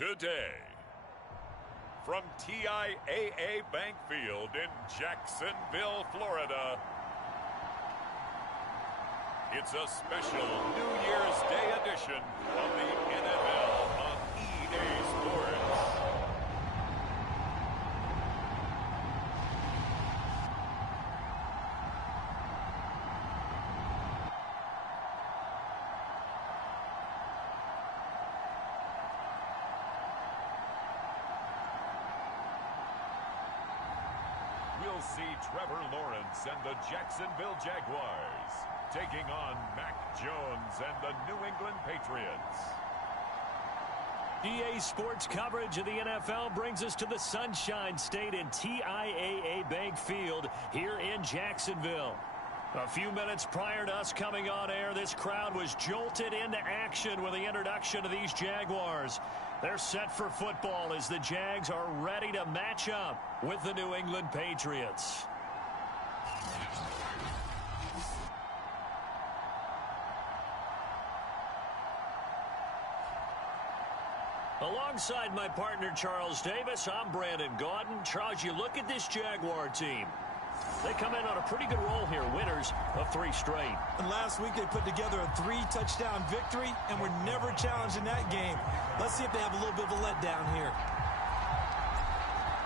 today. From TIAA Bank Field in Jacksonville, Florida, it's a special New Year's Day edition of the NFL on EA Sports. We'll see Trevor Lawrence and the Jacksonville Jaguars taking on Mac Jones and the New England Patriots. EA Sports coverage of the NFL brings us to the Sunshine State in TIAA Bank Field here in Jacksonville. A few minutes prior to us coming on air, this crowd was jolted into action with the introduction of these Jaguars. They're set for football as the Jags are ready to match up with the New England Patriots. Alongside my partner Charles Davis, I'm Brandon Gaudin. Charles, you look at this Jaguar team. They come in on a pretty good roll here, winners of 3 straight. And last week they put together a 3-touchdown victory and were never challenged in that game. Let's see if they have a little bit of a letdown here.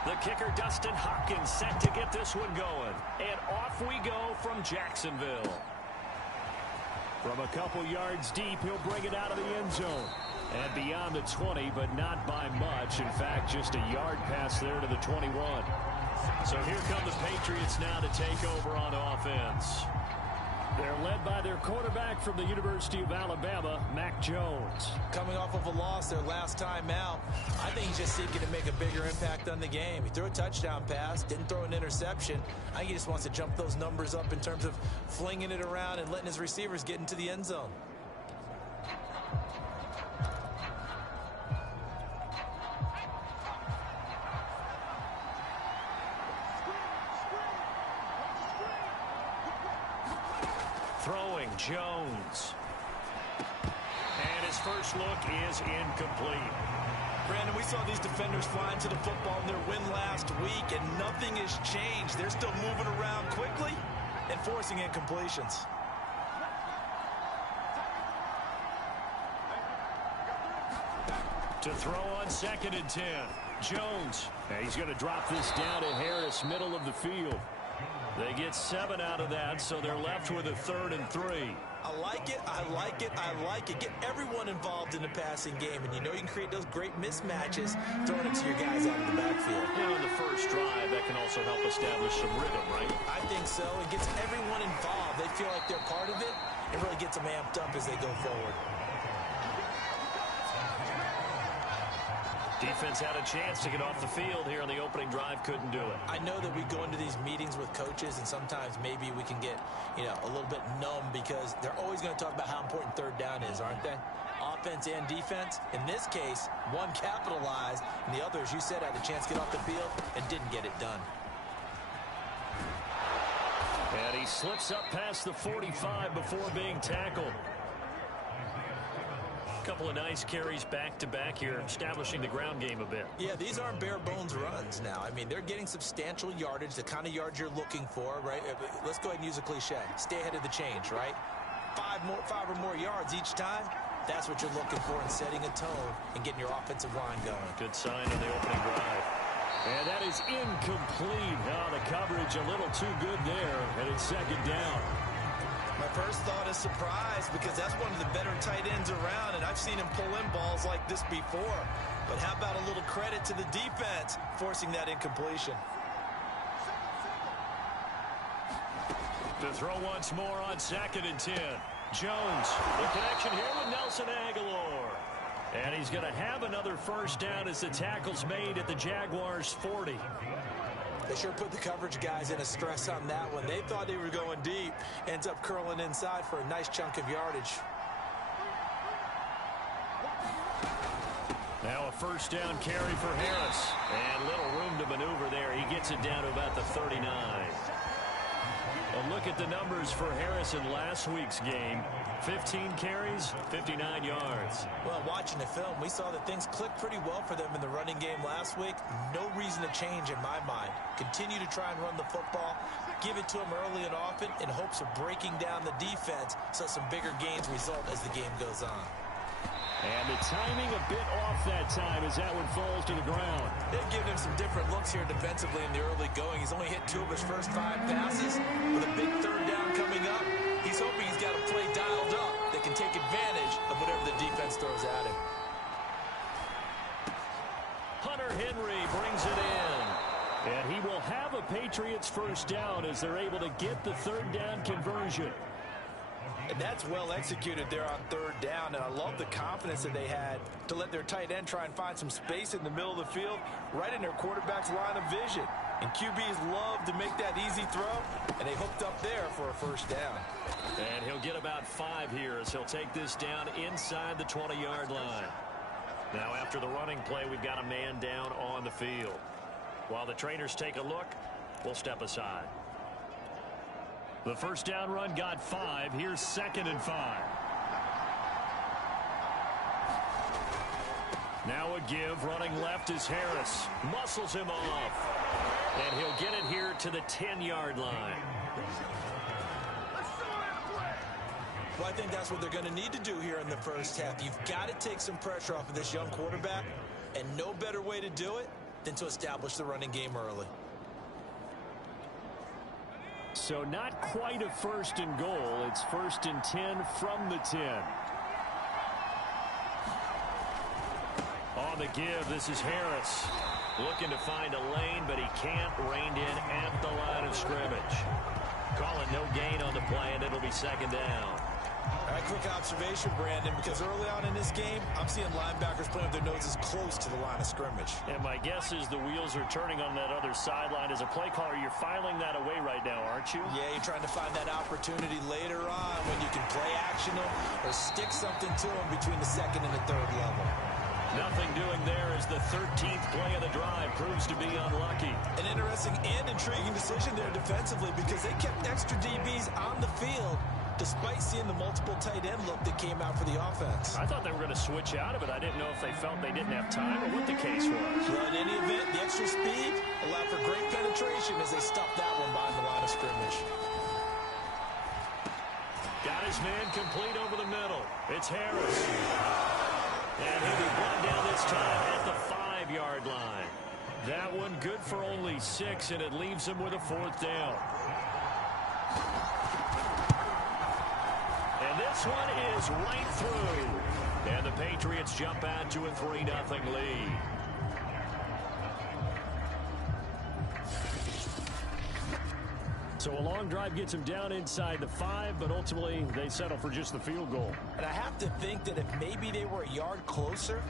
The kicker, Dustin Hopkins, set to get this one going. And off we go from Jacksonville. From a couple yards deep, he'll bring it out of the end zone. And beyond the 20, but not by much. In fact, just a yard pass there to the 21. So here come the Patriots now to take over on offense. They're led by their quarterback from the University of Alabama, Mac Jones. Coming off of a loss their last time out, I think he's just seeking to make a bigger impact on the game. He threw a touchdown pass, didn't throw an interception. I think he just wants to jump those numbers up in terms of flinging it around and letting his receivers get into the end zone. Throwing Jones. And his first look is incomplete. Brandon, we saw these defenders flying to the football in their win last week, and nothing has changed. They're still moving around quickly and forcing incompletions. To throw on 2nd and 10. Jones. And he's going to drop this down to Harris, middle of the field. They get 7 out of that, so they're left with a 3rd and 3. I like it, I like it, I like it. Get everyone involved in the passing game, and you know you can create those great mismatches throwing it to your guys out of the backfield. You know, in the first drive, that can also help establish some rhythm, right? I think so. It gets everyone involved. They feel like they're part of it. It really gets them amped up as they go forward. Defense had a chance to get off the field here on the opening drive, couldn't do it. I know that we go into these meetings with coaches, and sometimes maybe we can get, a little bit numb because they're always going to talk about how important 3rd down is, aren't they? Offense and defense. In this case, one capitalized, and the other, as you said, had a chance to get off the field and didn't get it done. And he slips up past the 45 before being tackled. Couple of nice carries back-to-back here, establishing the ground game a bit. Yeah, these aren't bare-bones runs now. I mean, they're getting substantial yardage, the kind of yards you're looking for, right? Let's go ahead and use a cliche. Stay ahead of the change, right? 5 or more yards each time. That's what you're looking for in setting a tone and getting your offensive line going. Good sign on the opening drive. And that is incomplete. Oh, the coverage a little too good there, and it's 2nd down. My first thought is surprise because that's one of the better tight ends around, and I've seen him pull in balls like this before. But how about a little credit to the defense forcing that incompletion? To throw once more on 2nd and 10. Jones, the connection here with Nelson Aguilar. And he's going to have another first down as the tackle's made at the Jaguars' 40. They sure put the coverage guys in a stress on that one. They thought they were going deep. Ends up curling inside for a nice chunk of yardage. Now a first down carry for Harris. And little room to maneuver there. He gets it down to about the 39. A look at the numbers for Harris in last week's game. 15 carries, 59 yards. Well, watching the film, we saw that things clicked pretty well for them in the running game last week. No reason to change in my mind. Continue to try and run the football, give it to them early and often in hopes of breaking down the defense so some bigger gains result as the game goes on. And the timing a bit off that time as that one falls to the ground. They've given him some different looks here defensively in the early going. He's only hit 2 of his first 5 passes. With a big third down coming up, he's hoping he's got a play dialed up that can take advantage of whatever the defense throws at him. Hunter Henry brings it in. And he will have a Patriots first down as they're able to get the third down conversion. And that's well executed there on third down, and I love the confidence that they had to let their tight end try and find some space in the middle of the field, right in their quarterback's line of vision. And QBs love to make that easy throw, and they hooked up there for a first down. And he'll get about 5 here as he'll take this down inside the 20-yard line. Now after the running play, we've got a man down on the field. While the trainers take a look, we'll step aside. The first down run got 5. Here's 2nd and 5. Now a give. Running left is Harris. Muscles him off. And he'll get it here to the 10-yard line. Well, I think that's what they're going to need to do here in the first half. You've got to take some pressure off of this young quarterback, and no better way to do it than to establish the running game early. So not quite a 1st and goal. It's 1st and 10 from the 10. On the give, this is Harris. Looking to find a lane, but he can't. Reined in at the line of scrimmage. Calling no gain on the play, and it'll be 2nd down. All right, quick observation, Brandon, because early on in this game, I'm seeing linebackers playing with their noses close to the line of scrimmage. And my guess is the wheels are turning on that other sideline. As a play caller, you're filing that away right now, aren't you? Yeah, you're trying to find that opportunity later on when you can play action them or stick something to them between the 2nd and the 3rd level. Nothing doing there as the 13th play of the drive proves to be unlucky. An interesting and intriguing decision there defensively because they kept extra DBs on the field despite seeing the multiple tight end look that came out for the offense. I thought they were going to switch out of it. I didn't know if they felt they didn't have time or what the case was. Well, in any event, the extra speed allowed for great penetration as they stuffed that one behind the line of scrimmage. Got his man complete over the middle. It's Harris. And he'll be brought down this time at the 5-yard line. That one good for only 6, and it leaves him with a 4th down. And this one is right through. And the Patriots jump out to a 3-0 lead. So a long drive gets him down inside the 5, but ultimately they settle for just the field goal. And I have to think that if maybe they were a yard closer,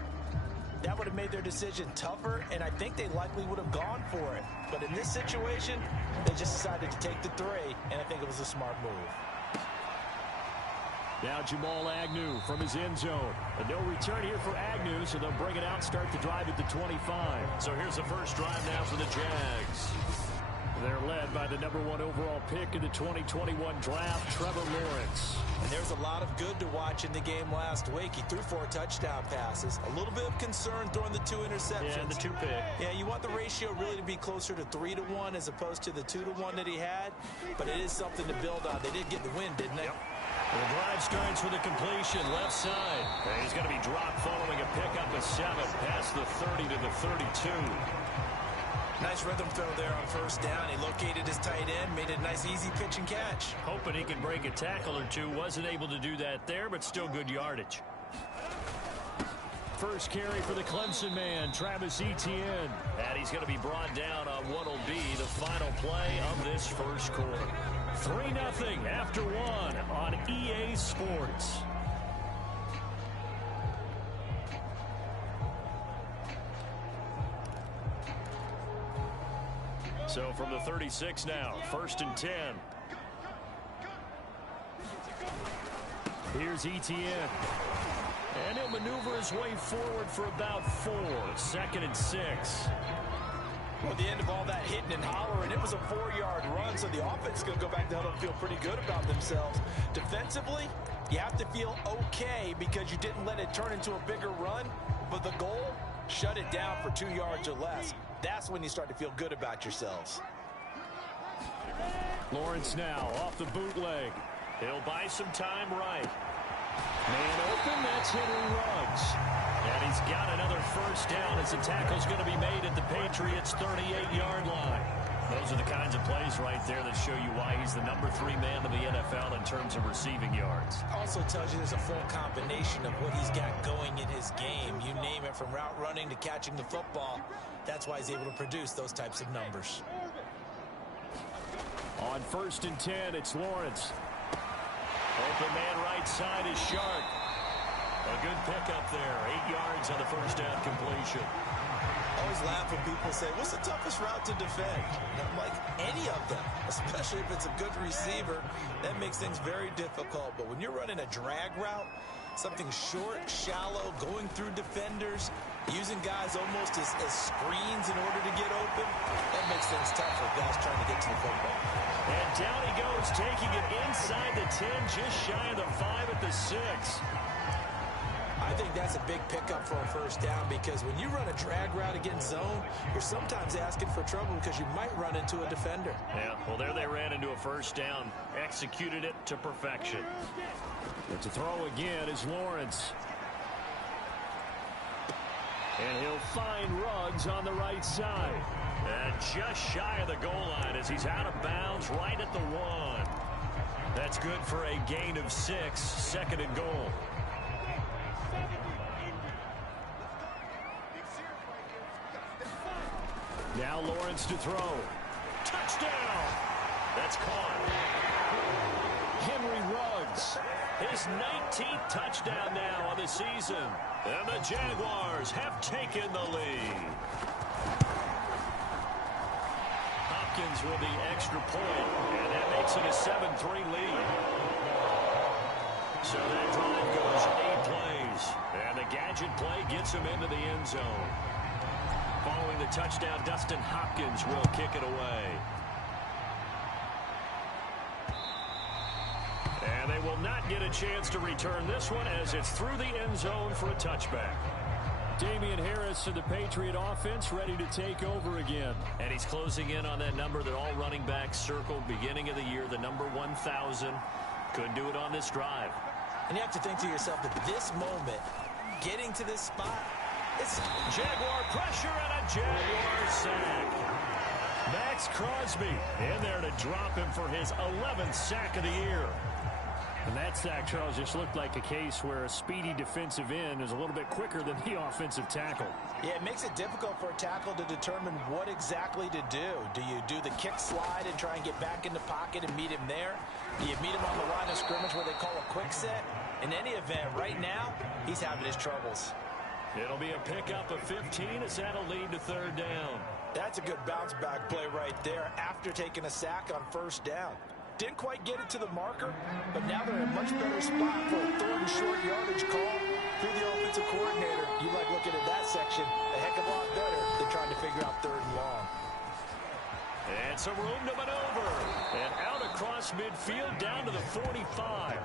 that would have made their decision tougher, and I think they likely would have gone for it. But in this situation, they just decided to take the 3, and I think it was a smart move. Now Jamal Agnew from his end zone. A no return here for Agnew, so they'll bring it out, start the drive at the 25. So here's the first drive now for the Jags. They're led by the #1 overall pick in the 2021 draft, Trevor Lawrence. And there's a lot of good to watch in the game last week. He threw 4 touchdown passes. A little bit of concern throwing the 2 interceptions. Yeah, and the 2 pick. Yeah, you want the ratio really to be closer to 3-1 as opposed to the 2-1 that he had. But it is something to build on. They did get the win, didn't they? Yep. The drive starts with a completion, left side. And he's going to be dropped following a pickup of 7 past the 30 to the 32. Nice rhythm throw there on first down. He located his tight end, made a nice easy pitch and catch. Hoping he can break a tackle or 2. Wasn't able to do that there, but still good yardage. First carry for the Clemson man, Travis Etienne. And he's going to be brought down on what will be the final play of this first quarter. 3-0 after 1 on EA Sports. So from the 36 now, 1st and 10. Here's Etienne. And he'll maneuver his way forward for about 4. 2nd and 6. Well, at the end of all that hitting and hollering, it was a 4-yard run, so the offense is going to go back to huddle and feel pretty good about themselves. Defensively, you have to feel okay because you didn't let it turn into a bigger run, but the goal, shut it down for 2 yards or less. That's when you start to feel good about yourselves. Lawrence now off the bootleg. He'll buy some time right. Man open, that's Henry Ruggs. And he's got another first down as the tackle's going to be made at the Patriots' 38-yard line. Those are the kinds of plays right there that show you why he's the number 3 man in the NFL in terms of receiving yards. Also tells you there's a full combination of what he's got going in his game. You name it, from route running to catching the football. That's why he's able to produce those types of numbers. On 1st and 10, it's Lawrence. Open man right side is Sharp. A good pickup there. 8 yards on the first down completion. I always laugh when people say, what's the toughest route to defend? And I'm like, any of them, especially if it's a good receiver. That makes things very difficult. But when you're running a drag route, something short, shallow, going through defenders, using guys almost as screens in order to get open, that makes things tough for guys trying to get to the football. And down he goes, taking it inside the 10, just shy of the 5 at the 6. I think that's a big pickup for a first down, because when you run a drag route against zone, you're sometimes asking for trouble because you might run into a defender. Yeah, well, there they ran into a first down. Executed it to perfection. But to throw again is Lawrence. And he'll find Ruggs on the right side. And just shy of the goal line as he's out of bounds right at the 1. That's good for a gain of 6, 2nd and goal. Now Lawrence to throw. Touchdown! That's caught. Henry Ruggs, his 19th touchdown now on the season. And the Jaguars have taken the lead. Hopkins with the extra point, and that makes it a 7-3 lead. So that drive goes 8 plays, and the gadget play gets him into the end zone. Following the touchdown, Dustin Hopkins will kick it away. And they will not get a chance to return this one as it's through the end zone for a touchback. Damian Harris and the Patriot offense ready to take over again. And he's closing in on that number that all running backs circled beginning of the year, the number 1,000. Couldn't do it on this drive. And you have to think to yourself that this moment, getting to this spot, it's Jaguar pressure and a Jaguar sack. Max Crosby in there to drop him for his 11th sack of the year. And that sack, Charles, just looked like a case where a speedy defensive end is a little bit quicker than the offensive tackle. Yeah, it makes it difficult for a tackle to determine what exactly to do. Do you do the kick slide and try and get back in the pocket and meet him there? Do you meet him on the line of scrimmage where they call a quick set? In any event, right now, he's having his troubles. It'll be a pickup of 15 as that'll lead to 3rd down. That's a good bounce-back play right there after taking a sack on 1st down. Didn't quite get it to the marker, but now they're in a much better spot for a 3rd and short yardage call through the offensive coordinator. You like looking at that section a heck of a lot better than trying to figure out 3rd and long. And some room to maneuver. And out across midfield down to the 45.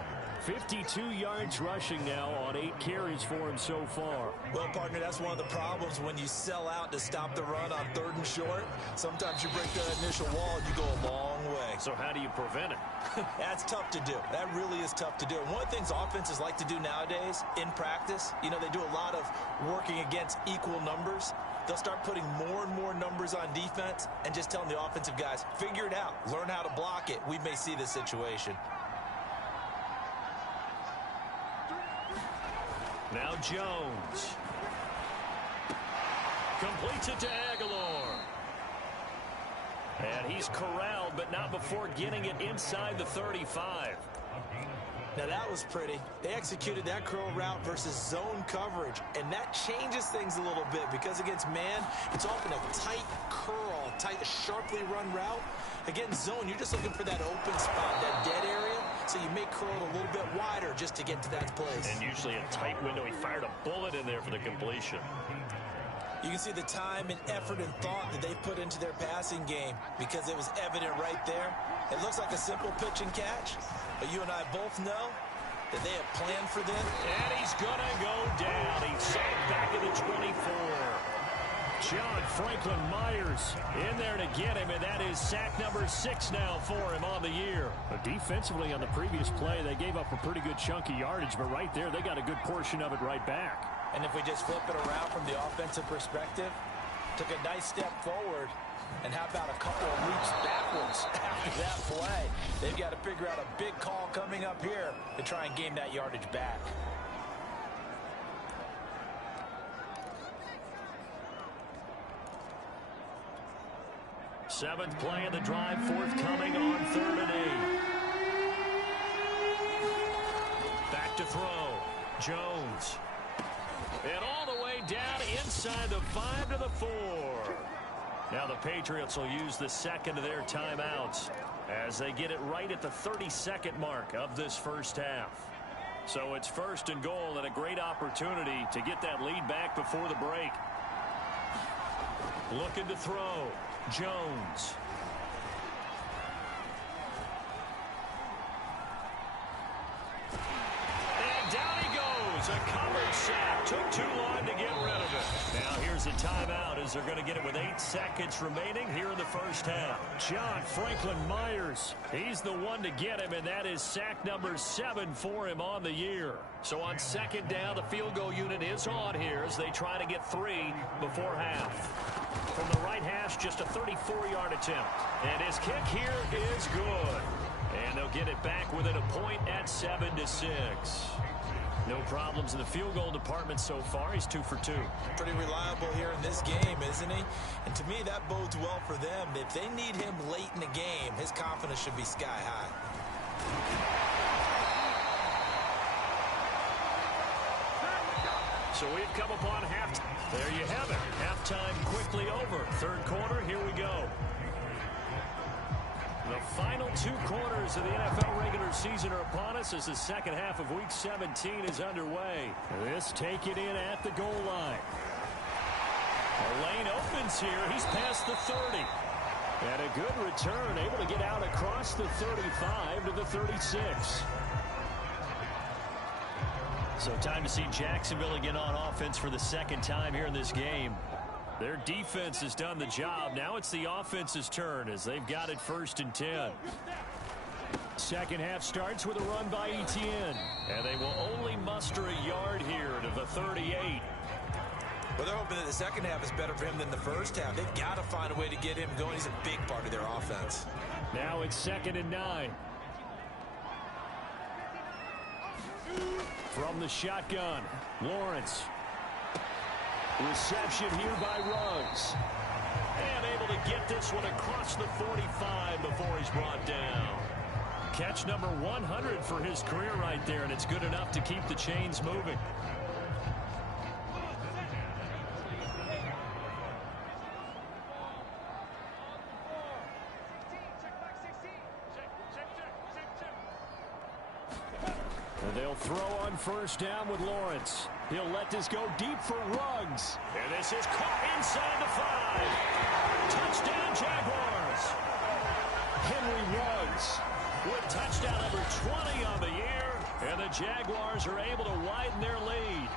52 yards rushing now on 8 carries for him so far. Well, partner, that's one of the problems when you sell out to stop the run on 3rd and short. Sometimes you break that initial wall and you go a long way. So how do you prevent it? That's tough to do. That really is tough to do. And one of the things offenses like to do nowadays in practice, you know, they do a lot of working against equal numbers. They'll start putting more and more numbers on defense and just telling the offensive guys, figure it out, learn how to block it. We may see this situation. Now Jones. Completes it to Aguilar. And he's corralled, but not before getting it inside the 35. Now that was pretty. They executed that curl route versus zone coverage, and that changes things a little bit because against man, it's often a tight curl, tight, sharply run route. Against zone, you're just looking for that open spot, that dead area, so you may curl it a little bit wider just to get to that place. And usually a tight window. He fired a bullet in there for the completion. You can see the time and effort and thought that they've put into their passing game because it was evident right there. It looks like a simple pitch and catch, but you and I both know that they have planned for this. And he's going to go down. He's sacked back at the 24. John Franklin Myers in there to get him, and that is sack number 6 now for him on the year. But defensively on the previous play, they gave up a pretty good chunk of yardage, but right there, they got a good portion of it right back. And if we just flip it around from the offensive perspective, took a nice step forward, and how about a couple of leaps backwards after that play? They've got to figure out a big call coming up here to try and gain that yardage back. Seventh play of the drive, forthcoming on 3rd and 8. Back to throw. Jones. And all the way down inside the 5 to the 4. Now the Patriots will use the second of their timeouts as they get it right at the 32nd mark of this first half. So it's 1st and goal and a great opportunity to get that lead back before the break. Looking to throw. Jones. And down he goes. A covered sack. Took too long to get rid of it. Now here's a timeout as they're going to get it with 8 seconds remaining here in the first half. John Franklin Myers. He's the one to get him, and that is sack number 7 for him on the year. So on 2nd down, the field goal unit is on here as they try to get 3 before half. From the right hash, just a 34-yard attempt. And his kick here is good. And they'll get it back within a point at 7-6. No problems in the field goal department so far. He's 2 for 2. Pretty reliable here in this game, isn't he? And to me, that bodes well for them. If they need him late in the game, his confidence should be sky high. So we've come upon halftime. There you have it. Halftime quickly over. 3rd quarter, here we go. The final 2 quarters of the NFL regular season are upon us as the second half of Week 17 is underway. This taken in at the goal line. The lane opens here. He's past the 30. And a good return, able to get out across the 35 to the 36. So time to see Jacksonville again on offense for the 2nd time here in this game. Their defense has done the job. Now it's the offense's turn as they've got it 1st and 10. Second half starts with a run by Etienne. And they will only muster a yard here to the 38. Well, they're hoping that the second half is better for him than the first half. They've got to find a way to get him going. He's a big part of their offense. Now it's 2nd and 9. From the shotgun, Lawrence. Reception here by Ruggs. And able to get this one across the 45 before he's brought down. Catch number 100 for his career right there, and it's good enough to keep the chains moving. And they'll throw on 1st down with Lawrence. He'll let this go deep for Ruggs. And this is caught inside the 5. Touchdown, Jaguars. Henry Ruggs with touchdown number 20 on the year. And the Jaguars are able to widen their lead.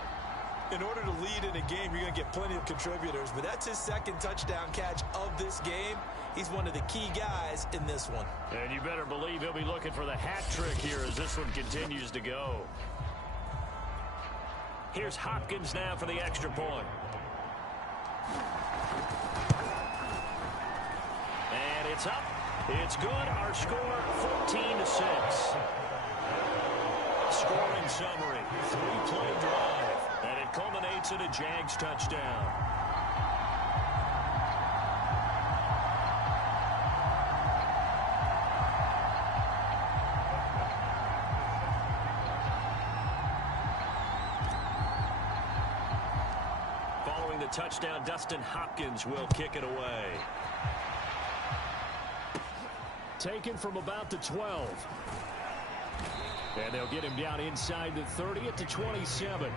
In order to lead in a game, you're going to get plenty of contributors. But that's his 2nd touchdown catch of this game. He's one of the key guys in this one. And you better believe he'll be looking for the hat trick here as this one continues to go. Here's Hopkins now for the extra point. And it's up. It's good. Our score, 14-6. Scoring summary, 3-play drive. And it culminates in a Jags touchdown. Touchdown, Dustin Hopkins will kick it away. Taken from about the 12. And they'll get him down inside the 30 at the 27.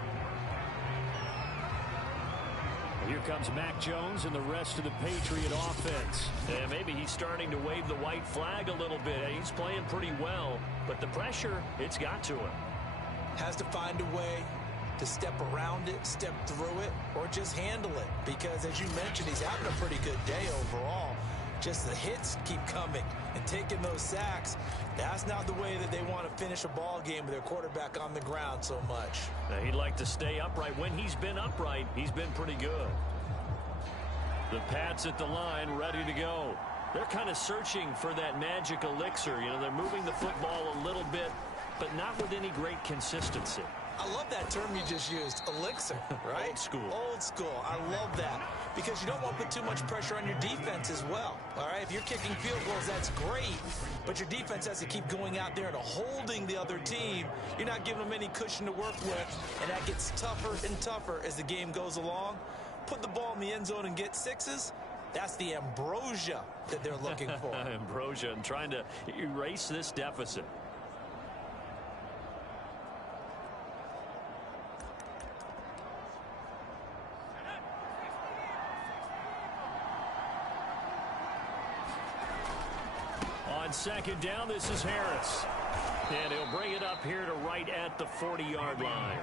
Here comes Mac Jones and the rest of the Patriot offense. And maybe he's starting to wave the white flag a little bit. He's playing pretty well, but the pressure, it's got to him. Has to find a way to step around it, step through it, or just handle it. Because, as you mentioned, he's having a pretty good day overall. Just the hits keep coming and taking those sacks. That's not the way that they want to finish a ball game with their quarterback on the ground so much. Now, he'd like to stay upright. When he's been upright, he's been pretty good. The Pats at the line, ready to go. They're kind of searching for that magic elixir. You know, they're moving the football a little bit, but not with any great consistency. I love that term you just used, elixir, right? Old school. Old school. I love that because you don't want to put too much pressure on your defense as well, all right? If you're kicking field goals, that's great, but your defense has to keep going out there and holding the other team. You're not giving them any cushion to work with, and that gets tougher and tougher as the game goes along. Put the ball in the end zone and get sixes. That's the ambrosia that they're looking for. Ambrosia and trying to erase this deficit. On second down, this is Harris. And he'll bring it up here to right at the 40-yard line.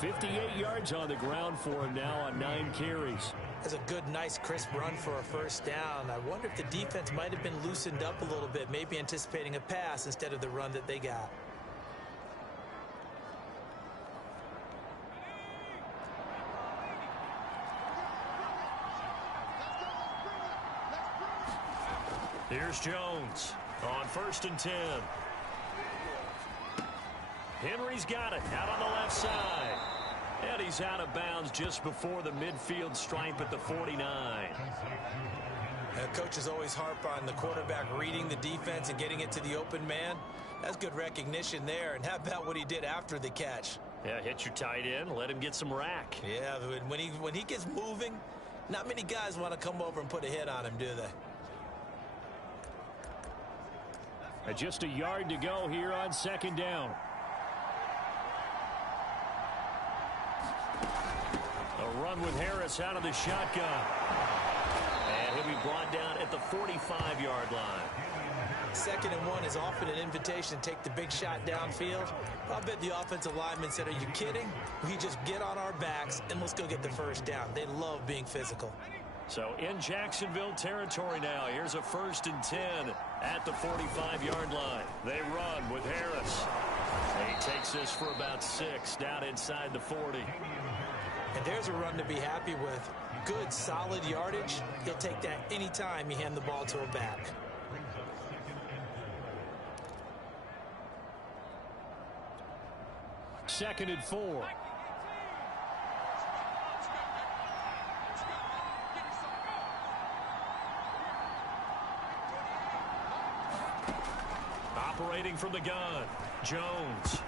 58 yards on the ground for him now on 9 carries. That's a good, nice, crisp run for a first down. I wonder if the defense might have been loosened up a little bit, maybe anticipating a pass instead of the run that they got. Here's Jones on 1st and 10. Henry's got it out on the left side. And he's out of bounds just before the midfield stripe at the 49. Coaches always harp on the quarterback reading the defense and getting it to the open man. That's good recognition there. And how about what he did after the catch? Yeah, hit your tight end, let him get some rack. Yeah, when he gets moving, not many guys want to come over and put a hit on him, do they? Just a yard to go here on second down. A run with Harris out of the shotgun. And he'll be brought down at the 45-yard line. 2nd and 1 is often an invitation to take the big shot downfield. I bet the offensive lineman said, are you kidding? We just get on our backs and let's go get the first down. They love being physical. So in Jacksonville territory now. Here's a 1st and 10 at the 45-yard line. They run with Harris. And he takes this for about 6 down inside the 40. And there's a run to be happy with. Good, solid yardage. He'll take that anytime you hand the ball to a back. Second and 4. Operating from the gun, Jones.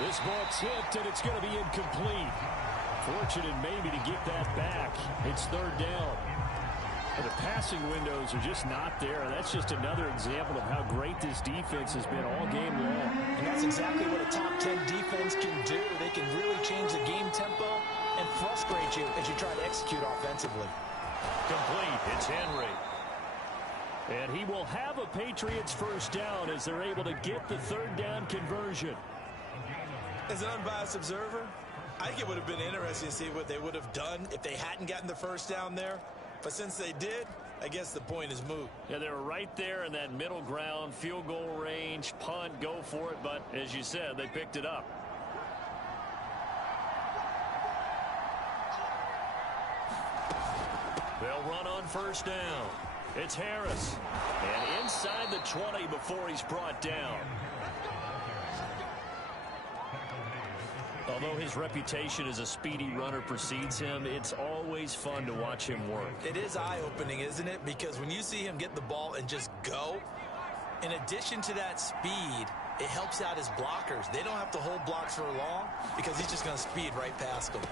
This ball tipped, and it's going to be incomplete. Fortunate maybe to get that back. It's 3rd down. And the passing windows are just not there. That's just another example of how great this defense has been all game long. And that's exactly what a top 10 defense can do. They can really change the game tempo and frustrate you as you try to execute offensively. Complete. It's Henry. And he will have a Patriots first down as they're able to get the 3rd down conversion. As an unbiased observer, I think it would have been interesting to see what they would have done if they hadn't gotten the first down there. But since they did, I guess the point is moot. Yeah, they were right there in that middle ground, field goal range, punt, go for it. But as you said, they picked it up. They'll run on first down. It's Harris. And inside the 20 before he's brought down. Although his reputation as a speedy runner precedes him, it's always fun to watch him work. It is eye-opening, isn't it? Because when you see him get the ball and just go, in addition to that speed, it helps out his blockers. They don't have to hold blocks for long because he's just going to speed right past them.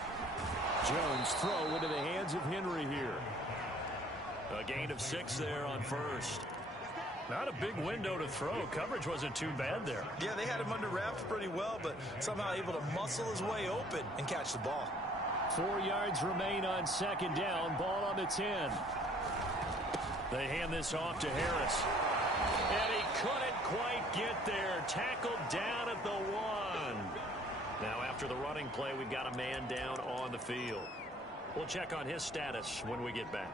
Jones throw into the hands of Henry here. A gain of 6 there on first. Not a big window to throw. Coverage wasn't too bad there. Yeah, they had him under wraps pretty well, but somehow able to muscle his way open and catch the ball. 4 yards remain on second down. Ball on the 10. They hand this off to Harris. And he couldn't quite get there. Tackled down at the 1. Now after the running play, we've got a man down on the field. We'll check on his status when we get back.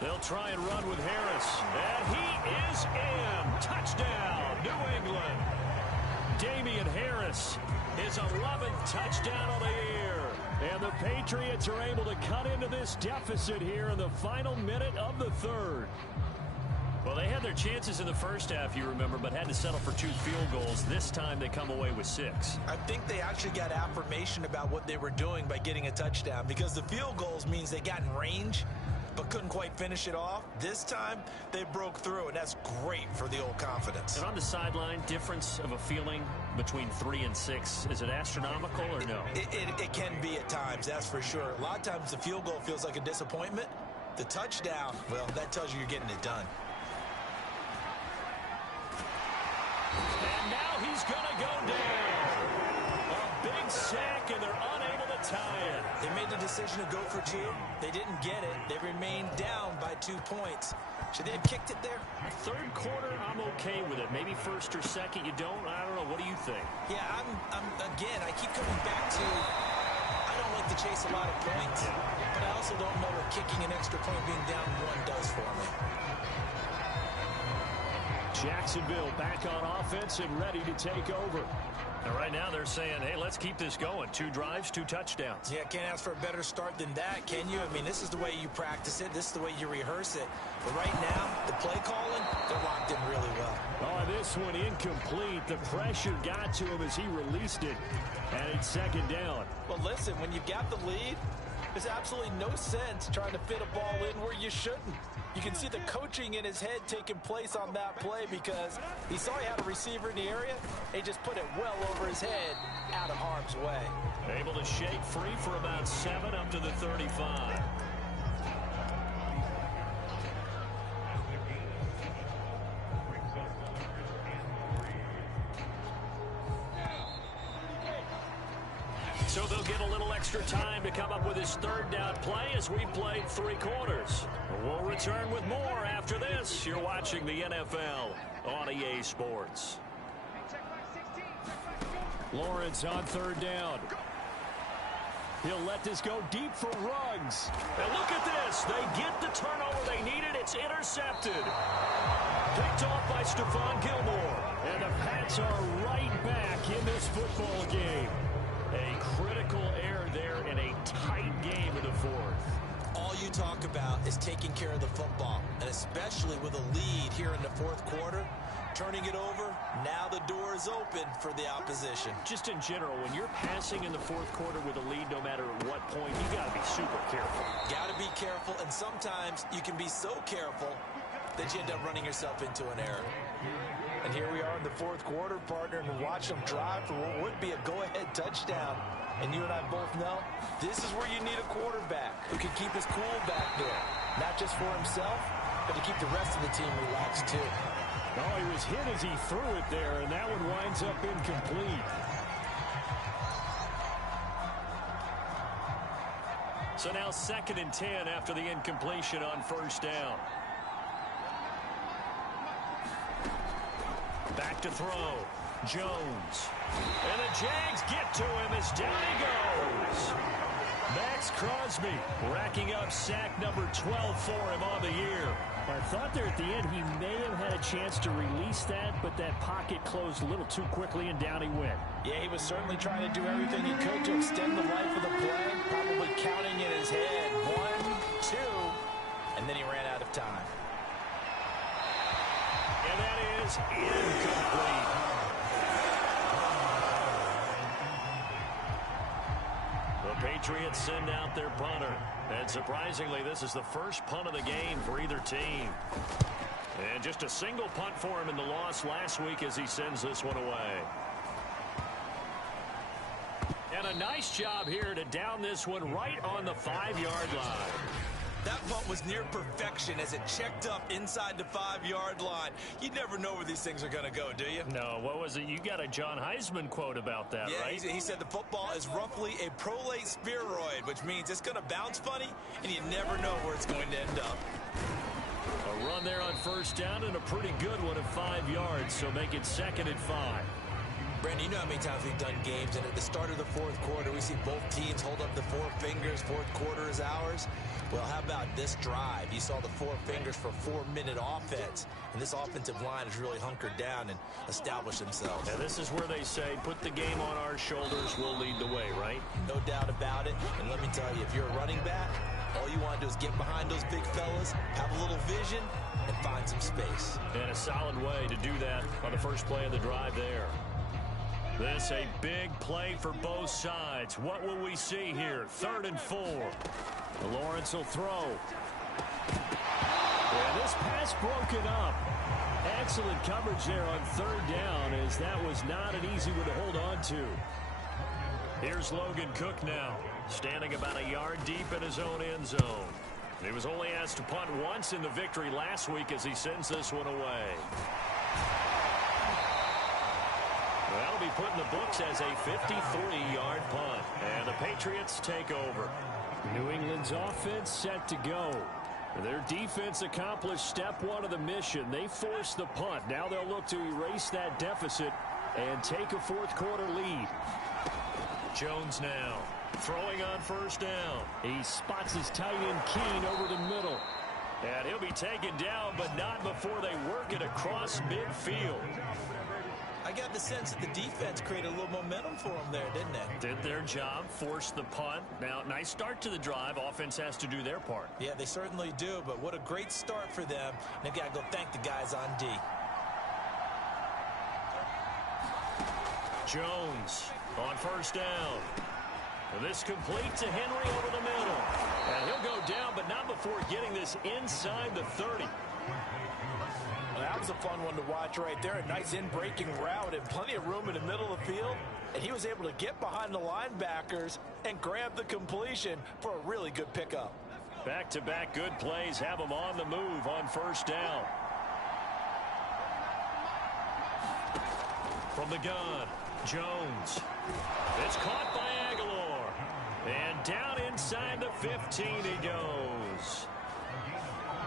They'll try and run with Harris. And he is in. Touchdown, New England. Damian Harris, his 11th touchdown of the year. And the Patriots are able to cut into this deficit here in the final minute of the third. Well, they had their chances in the first half, you remember, but had to settle for 2 field goals. This time they come away with 6. I think they actually got affirmation about what they were doing by getting a touchdown, because the field goals means they got in range but couldn't quite finish it off. This time, they broke through, and that's great for the old confidence. And on the sideline, difference of a feeling between 3 and 6, is it astronomical or no? It can be at times, that's for sure. A lot of times the field goal feels like a disappointment. The touchdown, well, that tells you you're getting it done. And now he's going to go down. A big sack, and they're unable to tie it. They made the decision to go for 2. They didn't get it. They remained down by 2 points. Should they have kicked it there? Third quarter, I'm okay with it. Maybe first or second, you don't. I don't know. What do you think? Yeah, again, I keep coming back to, I don't like to chase a lot of points, but I also don't know what kicking an extra point being down 1 does for me. Jacksonville back on offense and ready to take over. And right now they're saying, hey, let's keep this going. 2 drives, 2 touchdowns. Yeah, can't ask for a better start than that, can you? I mean, this is the way you practice it. This is the way you rehearse it. But right now, the play calling, they're locked in really well. Oh, this one incomplete. The pressure got to him as he released it. And it's second down. Well, listen, when you've got the lead, there's absolutely no sense trying to fit a ball in where you shouldn't. You can see the coaching in his head taking place on that play, because he saw he had a receiver in the area. He just put it well over his head, out of harm's way. Able to shake free for about 7 up to the 35. So they'll get a little extra time to come up with his third down play as we've played 3 quarters. We'll return with more after this. You're watching the NFL on EA Sports. Lawrence on third down. He'll let this go deep for Ruggs. And look at this. They get the turnover they needed. It's intercepted. Picked off by Stephon Gilmore. And the Pats are right back in this football game. A critical error there in a tight game in the 4th. All you talk about is taking care of the football, and especially with a lead here in the 4th quarter, turning it over, now the door is open for the opposition. Just in general, when you're passing in the 4th quarter with a lead, no matter at what point, you got to be super careful. Got to be careful, and sometimes you can be so careful that you end up running yourself into an error. And here we are in the 4th quarter, partner, and watch them drive for what would be a go-ahead touchdown. And you and I both know this is where you need a quarterback who can keep his cool back there. Not just for himself, but to keep the rest of the team relaxed too. Oh, he was hit as he threw it there, and that one winds up incomplete. So now 2nd and 10 after the incompletion on first down. Back to throw. Jones. And the Jags get to him as down he goes. Max Crosby racking up sack number 12 for him on the year. I thought there at the end he may have had a chance to release that, but that pocket closed a little too quickly and down he went. Yeah, he was certainly trying to do everything he could to extend the life of the play, probably counting in his head 1, 2, and then he ran out of time. And that is incomplete. The Patriots send out their punter. And surprisingly, this is the first punt of the game for either team. And just a single punt for him in the loss last week as he sends this one away. And a nice job here to down this one right on the 5-yard line. That punt was near perfection as it checked up inside the 5-yard line. You never know where these things are going to go, do you? No, what was it? You got a John Heisman quote about that, yeah, right? He said the football is roughly a prolate spheroid, which means it's going to bounce funny, and you never know where it's going to end up. A run there on first down and a pretty good one at 5 yards, so make it 2nd and 5. Brandon, you know how many times we've done games, and at the start of the fourth quarter, we see both teams hold up the 4 fingers, fourth quarter is ours. Well, how about this drive? You saw the 4 fingers for 4-minute offense, and this offensive line has really hunkered down and established themselves. And this is where they say, put the game on our shoulders, we'll lead the way, right? No doubt about it, and let me tell you, if you're a running back, all you want to do is get behind those big fellas, have a little vision, and find some space. And a solid way to do that on the first play of the drive there. This a big play for both sides. What will we see here? 3rd and 4. Lawrence will throw. And this pass broken up. Excellent coverage there on 3rd down, as that was not an easy one to hold on to. Here's Logan Cook now, standing about a yard deep in his own end zone. He was only asked to punt once in the victory last week as he sends this one away. That'll be put in the books as a 53-yard punt. And the Patriots take over. New England's offense set to go. Their defense accomplished step 1 of the mission. They forced the punt. Now they'll look to erase that deficit and take a fourth quarter lead. Jones now throwing on first down. He spots his tight end Keene over the middle. And he'll be taken down, but not before they work it across midfield. I got the sense that the defense created a little momentum for them there, didn't they? Did their job, forced the punt. Now, nice start to the drive. Offense has to do their part. Yeah, they certainly do, but what a great start for them. They've got to go thank the guys on D. Jones on first down. This complete to Henry over the middle. And he'll go down, but not before getting this inside the 30. Well, that was a fun one to watch right there. A nice in-breaking route and plenty of room in the middle of the field. And he was able to get behind the linebackers and grab the completion for a really good pickup. Back-to-back good plays have him on the move on first down. From the gun, Jones. It's caught by Aguilar. And down inside the 15 he goes.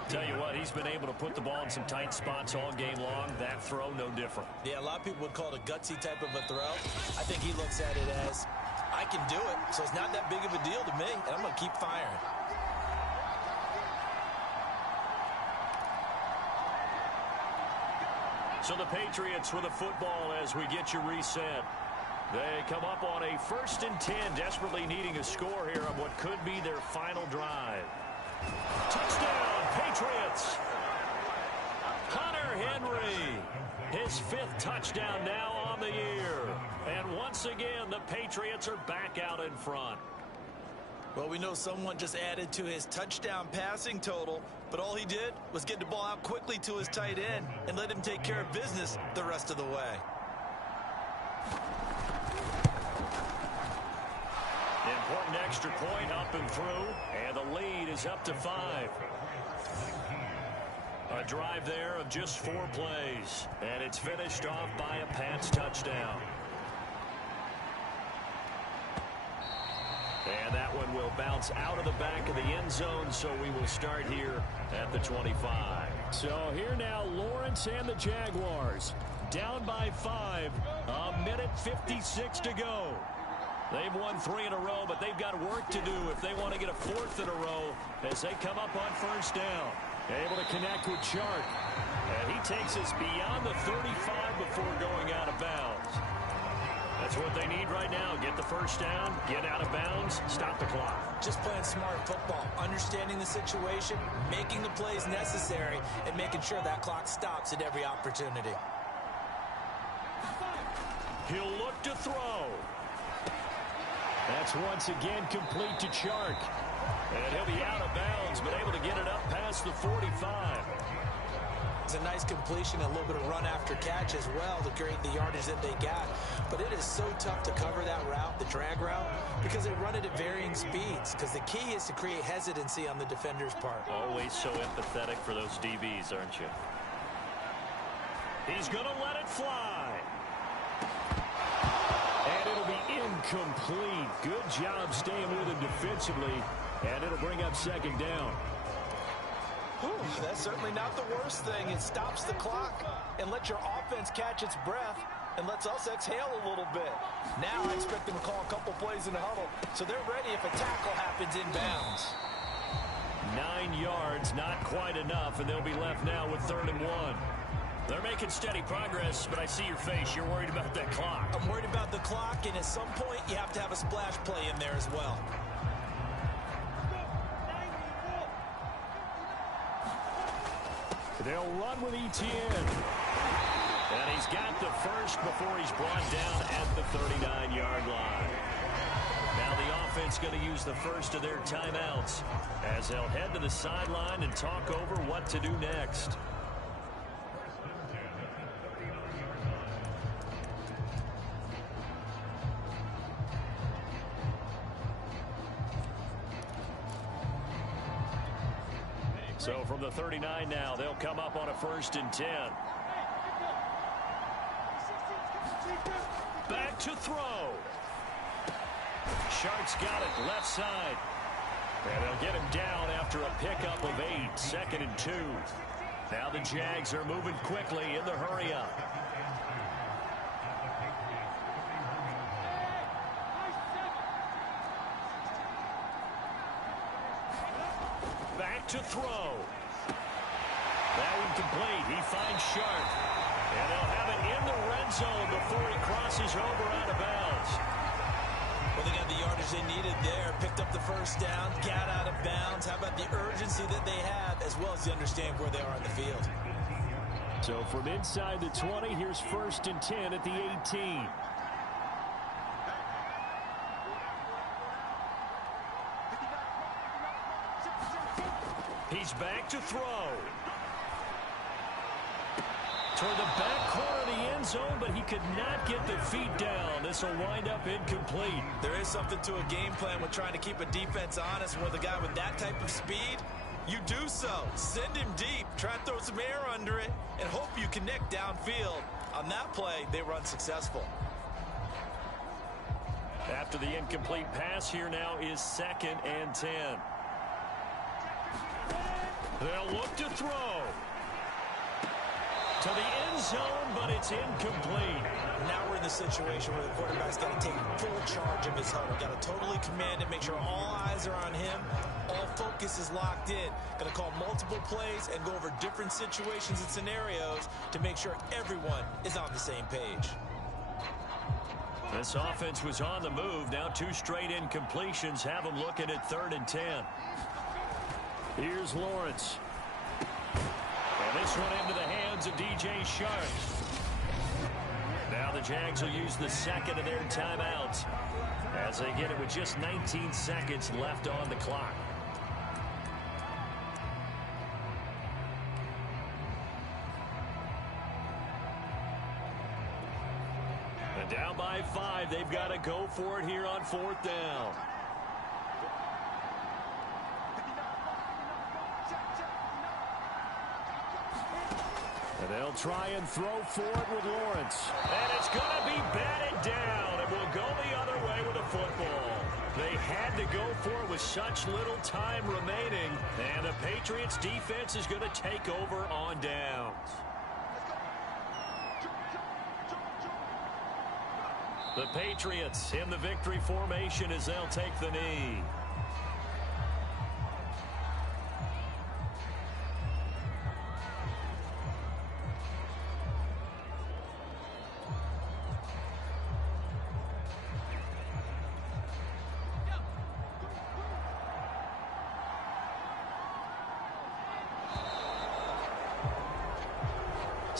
Tell you what, he's been able to put the ball in some tight spots all game long. That throw, no different. Yeah, a lot of people would call it a gutsy type of a throw. I think he looks at it as, I can do it, so it's not that big of a deal to me, and I'm going to keep firing. So the Patriots with the football as we get you reset. They come up on a 1st and 10, desperately needing a score here on what could be their final drive. Touchdown, Patriots! Hunter Henry, his 5th touchdown now on the year. And once again, the Patriots are back out in front. Well, we know someone just added to his touchdown passing total, but all he did was get the ball out quickly to his tight end and let him take care of business the rest of the way. Important extra point up and through, and the lead is up to 5. A drive there of just 4 plays, and it's finished off by a Pats touchdown. And that one will bounce out of the back of the end zone, so we will start here at the 25. So here now, Lawrence and the Jaguars down by 5, a minute 56 to go. They've won 3 in a row, but they've got work to do if they want to get a 4th in a row as they come up on first down. Able to connect with Chark. And he takes us beyond the 35 before going out of bounds. That's what they need right now. Get the first down, get out of bounds, stop the clock. Just playing smart football, understanding the situation, making the plays necessary, and making sure that clock stops at every opportunity. He'll look to throw. That's once again complete to Chark. And he'll be out of bounds, but able to get it up past the 45. It's a nice completion, a little bit of run after catch as well to create the yardage that they got. But it is so tough to cover that route, the drag route, because they run it at varying speeds. Because the key is to create hesitancy on the defender's part. Always so empathetic for those DBs, aren't you? He's going to let it fly. And it'll be incomplete. Good job staying with him defensively. And it'll bring up second down. Whew, that's certainly not the worst thing. It stops the clock and lets your offense catch its breath and lets us exhale a little bit. Now I expect them to call a couple plays in the huddle, so they're ready if a tackle happens inbounds. 9 yards, not quite enough, and they'll be left now with 3rd and 1. They're making steady progress, but I see your face. You're worried about that clock. I'm worried about the clock, and at some point you have to have a splash play in there as well. They'll run with Etienne. And he's got the first before he's brought down at the 39-yard line. Now the offense going to use the first of their timeouts as they'll head to the sideline and talk over what to do next. So from the 39 now, they'll come up on a 1st and 10. Back to throw. Shark's got it left side. And they'll get him down after a pickup of 8, 2nd and 2. Now the Jags are moving quickly in the hurry up. Back to throw. That incomplete. He finds Sharp. And they'll have it in the red zone before he crosses over out of bounds. Well, they got the yardage they needed there. Picked up the first down, got out of bounds. How about the urgency that they have, as well as they understand where they are on the field. So from inside the 20, here's 1st and 10 at the 18. He's back to throw. Toward the back corner of the end zone, but he could not get the feet down. This will wind up incomplete. There is something to a game plan with trying to keep a defense honest. With a guy with that type of speed, you do so. Send him deep. Try to throw some air under it and hope you connect downfield. On that play, they were unsuccessful. After the incomplete pass, here now is 2nd and 10. They'll look to throw. To the end zone, but it's incomplete. Now we're in the situation where the quarterback's got to take full charge of his huddle. Got to totally command it, make sure all eyes are on him. All focus is locked in. Got to call multiple plays and go over different situations and scenarios to make sure everyone is on the same page. This offense was on the move. Now 2 straight incompletions have them looking at 3rd and 10. Here's Lawrence. And this one into the hands of DJ Shark. Now the Jags will use the 2nd of their timeouts as they get it with just 19 seconds left on the clock. And down by 5, they've got to go for it here on 4th down. And they'll try and throw for it with Lawrence. And it's going to be batted down. And will go the other way with the football. They had to go for it with such little time remaining. And the Patriots defense is going to take over on downs. The Patriots in the victory formation as they'll take the knee.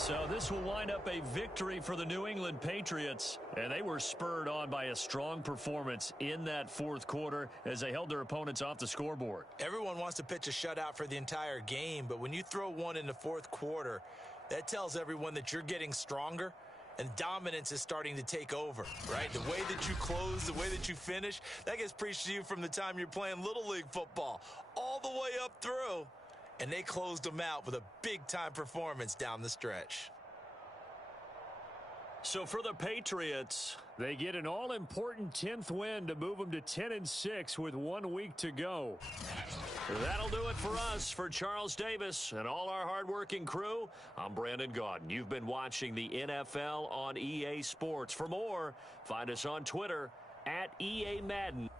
So this will wind up a victory for the New England Patriots, and they were spurred on by a strong performance in that fourth quarter as they held their opponents off the scoreboard. Everyone wants to pitch a shutout for the entire game, but when you throw one in the fourth quarter, that tells everyone that you're getting stronger and dominance is starting to take over, right? The way that you close, the way that you finish, that gets preached to you from the time you're playing Little League football all the way up through. And they closed them out with a big-time performance down the stretch. So for the Patriots, they get an all-important 10th win to move them to 10-6 with 1 week to go. That'll do it for us. For Charles Davis and all our hard-working crew, I'm Brandon Gaudin. You've been watching the NFL on EA Sports. For more, find us on Twitter at EA Madden.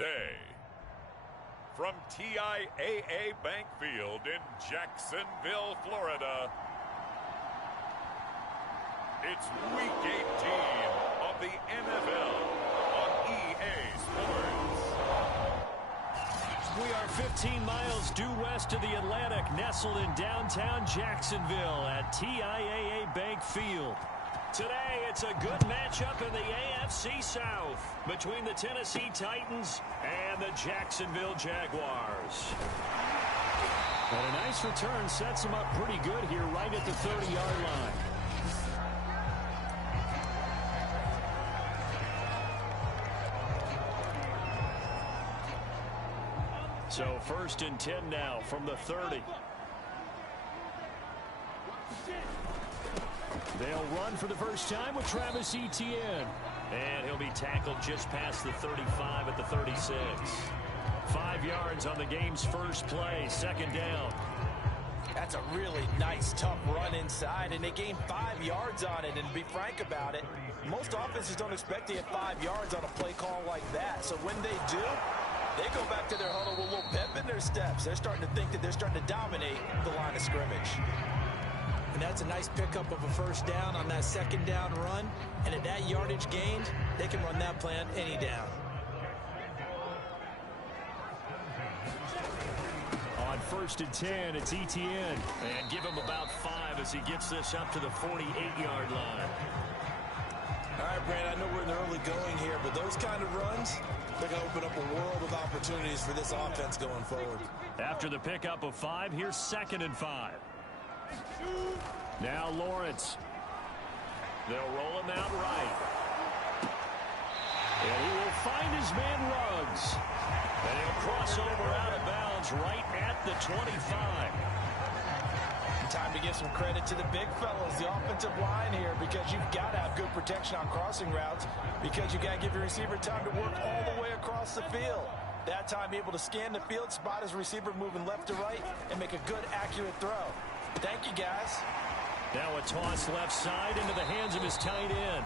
today. From TIAA Bank Field in Jacksonville, Florida, it's Week 18 of the NFL on EA Sports. We are 15 miles due west of the Atlantic, nestled in downtown Jacksonville at TIAA Bank Field. Today, it's a good matchup in the AFC South between the Tennessee Titans and the Jacksonville Jaguars. And a nice return sets them up pretty good here right at the 30-yard line. So 1st and 10 now from the 30. They'll run for the first time with Travis Etienne. And he'll be tackled just past the 35 at the 36. 5 yards on the game's first play, 2nd down. That's a really nice, tough run inside, and they gained 5 yards on it. And to be frank about it, most offenses don't expect to get 5 yards on a play call like that. So when they do, they go back to their huddle with a little pep in their steps. They're starting to think that they're starting to dominate the line of scrimmage. And that's a nice pickup of a first down on that 2nd down run. And at that yardage gained, they can run that plan any down. On 1st and 10, it's Etienne. And give him about 5 as he gets this up to the 48-yard line. All right, Brandon, I know we're in the early going here, but those kind of runs, they're going to open up a world of opportunities for this offense going forward. After the pickup of 5, here's 2nd and 5. Now Lawrence. They'll roll him out right. And he will find his man Ruggs. And he'll cross over out of bounds right at the 25. Time to give some credit to the big fellas, the offensive line here, because you've got to have good protection on crossing routes, because you got to give your receiver time to work all the way across the field. That time able to scan the field, spot his receiver moving left to right, and make a good, accurate throw. Thank you, guys. Now a toss left side into the hands of his tight end.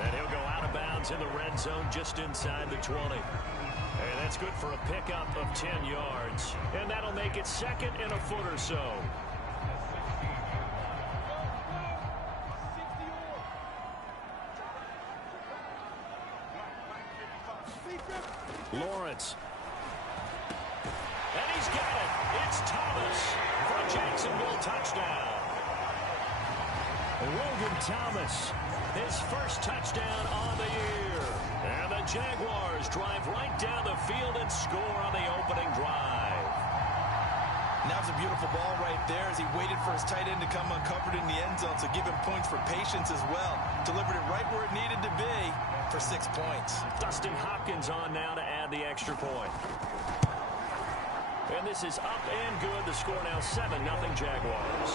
And he'll go out of bounds in the red zone just inside the 20. And that's good for a pickup of 10 yards. And that'll make it 2nd and a foot or so. Lawrence. And he's got it. It's Thomas for a Jacksonville touchdown. Logan Thomas, his first touchdown on the year. And the Jaguars drive right down the field and score on the opening drive. And that was a beautiful ball right there as he waited for his tight end to come uncovered in the end zone, so give him points for patience as well. Delivered it right where it needed to be for 6 points. Dustin Hopkins on now to add the extra point. And this is up and good. The score now 7-0 Jaguars.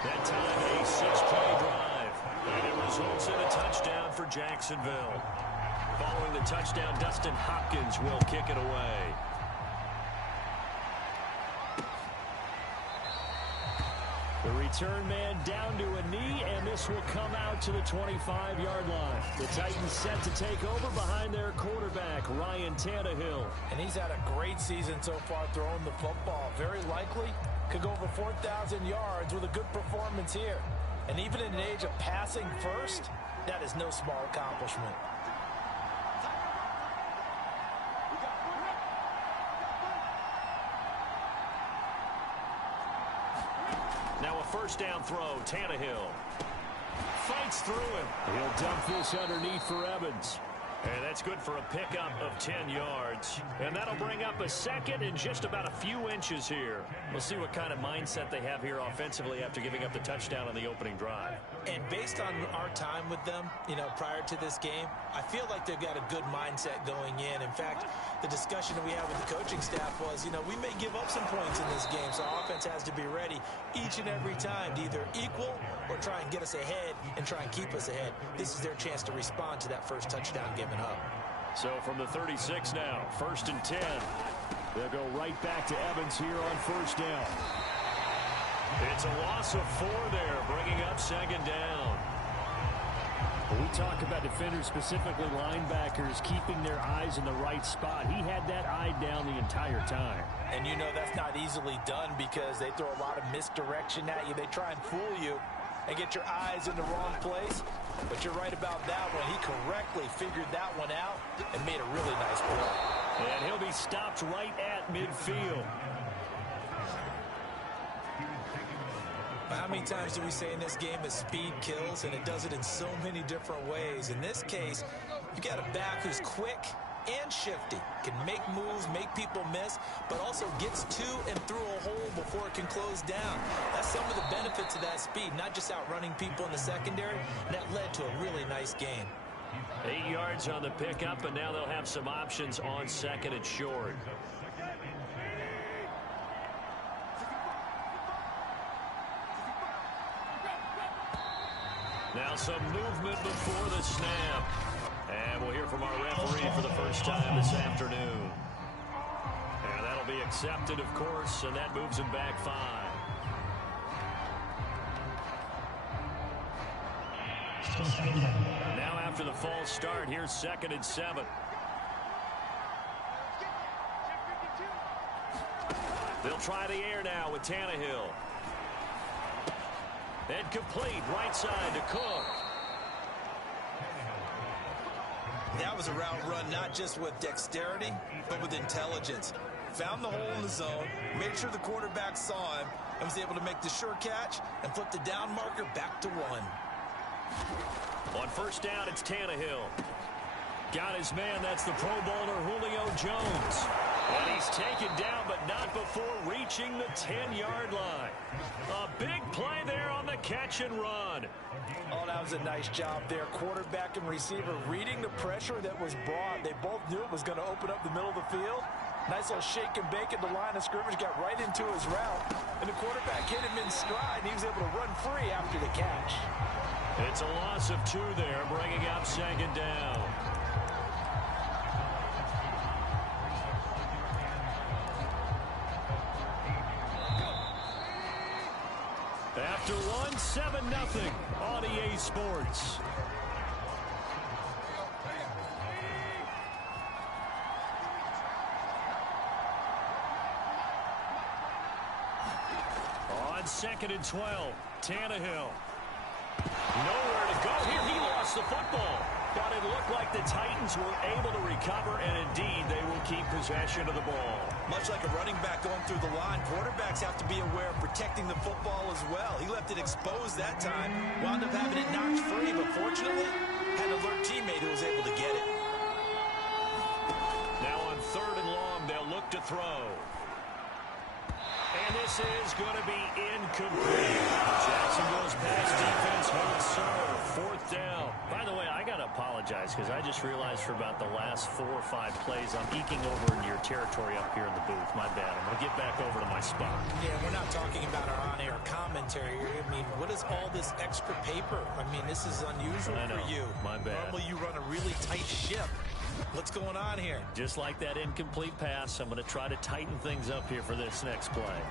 That time a 6-play drive. And it results in a touchdown for Jacksonville. Following the touchdown, Dustin Hopkins will kick it away. The return man down to a knee, and this will come out to the 25-yard line. The Titans set to take over behind their quarterback, Ryan Tannehill. And he's had a great season so far throwing the football. Very likely could go over 4,000 yards with a good performance here. And even in an age of passing first, that is no small accomplishment. Now a first down throw, Tannehill. Fights through him. He'll dump this underneath for Evans. And that's good for a pickup of 10 yards. And that'll bring up a 2nd and just about a few inches here. We'll see what kind of mindset they have here offensively after giving up the touchdown on the opening drive. And based on our time with them, prior to this game, I feel like they've got a good mindset going in. In fact, the discussion that we had with the coaching staff was, we may give up some points in this game, so offense has to be ready each and every time to either equal or try and get us ahead and try and keep us ahead. This is their chance to respond to that first touchdown given up. So from the 36 now, 1st and 10. They'll go right back to Evans here on first down. It's a loss of 4 there, bringing up 2nd down. When we talk about defenders, specifically linebackers, keeping their eyes in the right spot, he had that eye down the entire time. And you know that's not easily done because they throw a lot of misdirection at you. They try and fool you and get your eyes in the wrong place. But you're right about that one. He correctly figured that one out and made a really nice play. And he'll be stopped right at midfield. How many times do we say in this game that speed kills, and it does it in so many different ways? In this case, you got a back who's quick and shifty, can make moves, make people miss, but also gets to and through a hole before it can close down. That's some of the benefits of that speed, not just outrunning people in the secondary. That led to a really nice game. 8 yards on the pickup, and now they'll have some options on second and short. Now some movement before the snap. And we'll hear from our referee for the first time this afternoon. And that'll be accepted, of course, and that moves him back 5. Now after the false start, here's 2nd and 7. They'll try the air now with Tannehill. And complete, right side to Cook. That was a route run not just with dexterity, but with intelligence. Found the hole in the zone, made sure the quarterback saw him, and was able to make the sure catch and flip the down marker back to 1. On first down, it's Tannehill. Got his man, that's the Pro Bowler Julio Jones. And he's taken down, but not before reaching the 10-yard line. A big play there on the catch and run. Oh, that was a nice job there. Quarterback and receiver reading the pressure that was brought. They both knew it was going to open up the middle of the field. Nice little shake and bake at the line of scrimmage, got right into his route. And the quarterback hit him in stride, and he was able to run free after the catch. It's a loss of 2 there, bringing up 2nd down. After 1, 7-0 on EA Sports. On 2nd and 12, Tannehill. Nowhere to go here. He lost the football. But it looked like the Titans were able to recover, and indeed they will keep possession of the ball. Much like a running back going through the line, quarterbacks have to be aware of protecting the football as well. He left it exposed that time, wound up having it knocked free, but fortunately had an alert teammate who was able to get it. Now on 3rd and long, they'll look to throw. And this is going to be incomplete. Jacksonville's pass defense holds serve. 4th down. By the way, I got to apologize because I just realized for about the last 4 or 5 plays, I'm eking over into your territory up here in the booth. My bad. I'm going to get back over to my spot. Yeah, we're not talking about our on-air commentary here. I mean, what is all this extra paper? I mean, this is unusual for you. My bad. Normally you run a really tight ship. What's going on here? Just like that incomplete pass, I'm going to try to tighten things up here for this next play.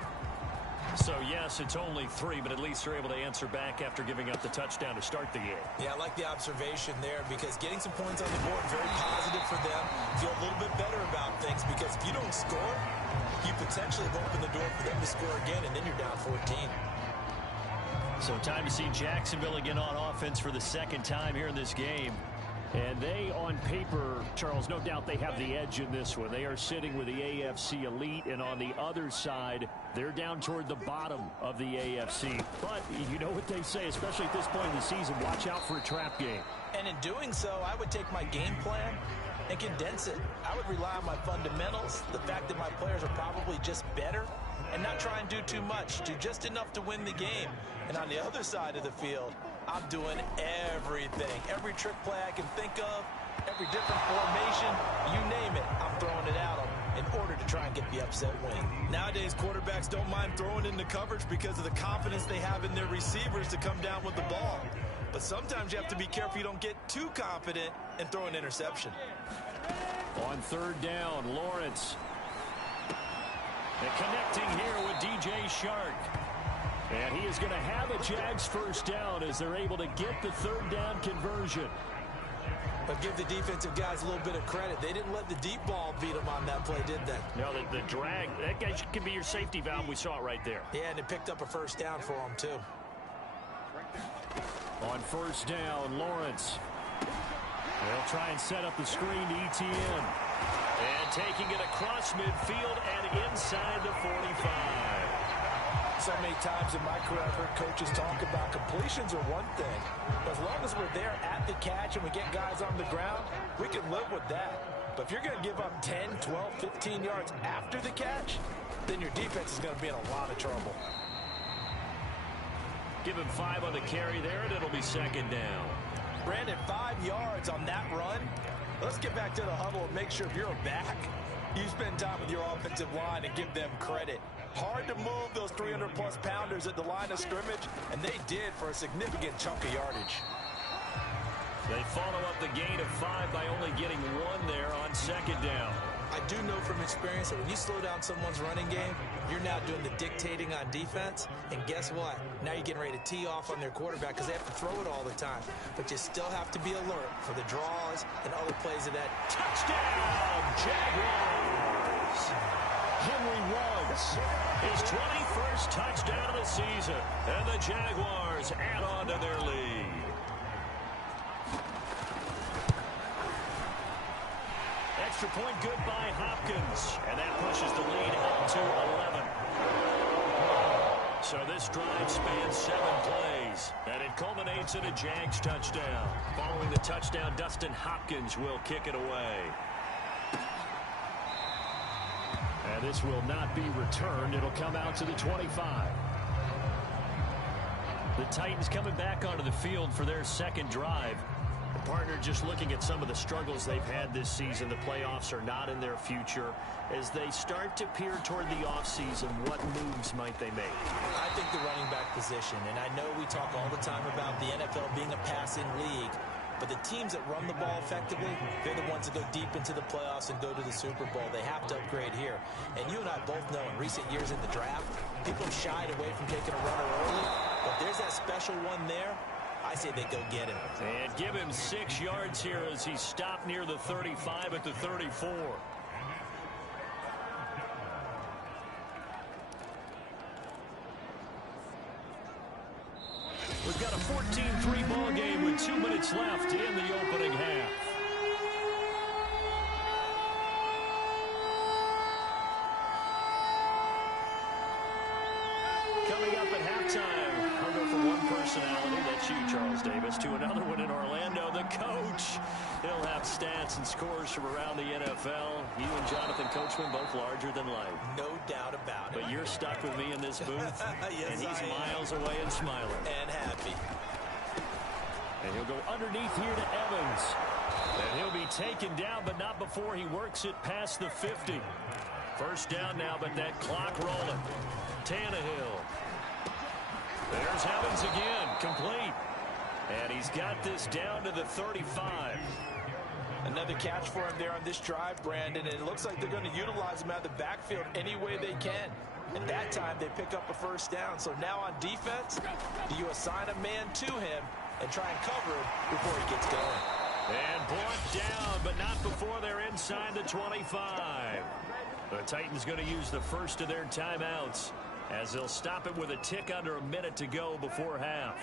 So, yes, it's only 3, but at least they're able to answer back after giving up the touchdown to start the game. Yeah, I like the observation there because getting some points on the board, very positive for them. Feel a little bit better about things because if you don't score, you potentially have opened the door for them to score again, and then you're down 14. So time to see Jacksonville again on offense for the 2nd time here in this game. And they, on paper, Charles, no doubt they have the edge in this one. They are sitting with the AFC elite, and on the other side, they're down toward the bottom of the AFC. But you know what they say, especially at this point in the season, watch out for a trap game. And in doing so, I would take my game plan and condense it. I would rely on my fundamentals, the fact that my players are probably just better, and not try and do too much, do just enough to win the game. And on the other side of the field, I'm doing everything. Every trick play I can think of, every different formation, you name it, I'm throwing it at them in order to try and get the upset win. Nowadays, quarterbacks don't mind throwing into coverage because of the confidence they have in their receivers to come down with the ball. But sometimes you have to be careful you don't get too confident and throw an interception. On 3rd down, Lawrence. And connecting here with DJ Shark. And he is going to have a Jags first down as they're able to get the third down conversion. But give the defensive guys a little bit of credit. They didn't let the deep ball beat them on that play, did they? No, the drag, that guy can be your safety valve. We saw it right there. Yeah, and it picked up a first down for them, too. On first down, Lawrence. They'll try and set up the screen to ETN. And taking it across midfield and inside the 45. So many times in my career, I've heard coaches talk about completions are one thing. But as long as we're there at the catch and we get guys on the ground, we can live with that. But if you're going to give up 10, 12, 15 yards after the catch, then your defense is going to be in a lot of trouble. Give him 5 on the carry there, and it'll be second down. Brandon, 5 yards on that run. Let's get back to the huddle and make sure if you're a back, you spend time with your offensive line and give them credit. Hard to move those 300-plus pounders at the line of scrimmage, and they did for a significant chunk of yardage. They follow up the gain of 5 by only getting 1 there on second down. I do know from experience that when you slow down someone's running game, you're now doing the dictating on defense. And guess what? Now you're getting ready to tee off on their quarterback because they have to throw it all the time. But you still have to be alert for the draws and other plays of that. Touchdown, Jaguars! Henry Ruggs, his 21st touchdown of the season. And the Jaguars add on to their lead. Extra point good by Hopkins, and that pushes the lead up to 11. So this drive spans 7 plays, and it culminates in a Jags touchdown. Following the touchdown, Dustin Hopkins will kick it away. And this will not be returned. It'll come out to the 25. The Titans coming back onto the field for their second drive. The partner just looking at some of the struggles they've had this season. The playoffs are not in their future. As they start to peer toward the offseason, what moves might they make? I think the running back position, and I know we talk all the time about the NFL being a passing league, but the teams that run the ball effectively, they're the ones that go deep into the playoffs and go to the Super Bowl. They have to upgrade here. And you and I both know in recent years in the draft, people have shied away from taking a runner early. But there's that special one there. I say they go get him. And give him 6 yards here as he stopped near the 35 at the 34. We've got a 14-3 ball game with 2 minutes left in the opening half. Coming up at halftime, I'll go from one personality, that's you, Charles Davis, to another one in Orlando, the coach. He'll have stats and scores from around the NFL. You and Jonathan Coachman, both larger than life. No doubt about it. But you're stuck with me in this booth, yes, and he's miles away and smiling. And happy. And he'll go underneath here to Evans. And he'll be taken down, but not before he works it past the 50. First down now, but that clock rolling. Tannehill. There's Evans again, complete. And he's got this down to the 35. Another catch for him there on this drive, Brandon, and it looks like they're going to utilize him out of the backfield any way they can. And that time they pick up a first down. So now on defense, do you assign a man to him and try and cover him before he gets going? And brought down, but not before they're inside the 25. The Titans going to use the first of their timeouts as they'll stop it with a tick under a minute to go before half.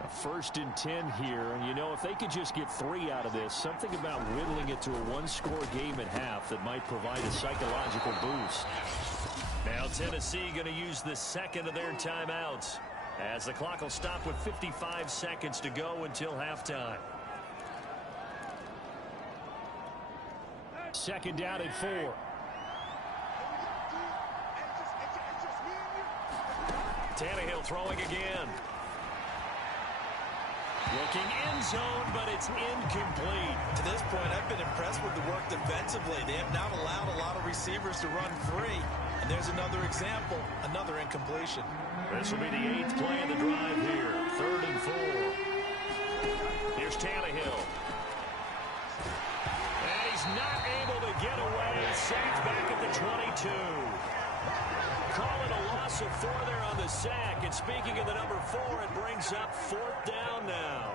A 1st and 10 here, and you know, if they could just get 3 out of this, something about whittling it to a 1-score game at half that might provide a psychological boost. Now Tennessee going to use the second of their timeouts as the clock will stop with 55 seconds to go until halftime. Second down and 4. Tannehill throwing again. Looking end zone, but it's incomplete. To this point, I've been impressed with the work defensively. They have not allowed a lot of receivers to run free. And there's another example, another incompletion. This will be the 8th play of the drive here. 3rd and 4. Here's Tannehill. And he's not able to get away. Sacked back at the 22. Call it a loss whistle for there on the sack. And speaking of the number 4, it brings up 4th down now.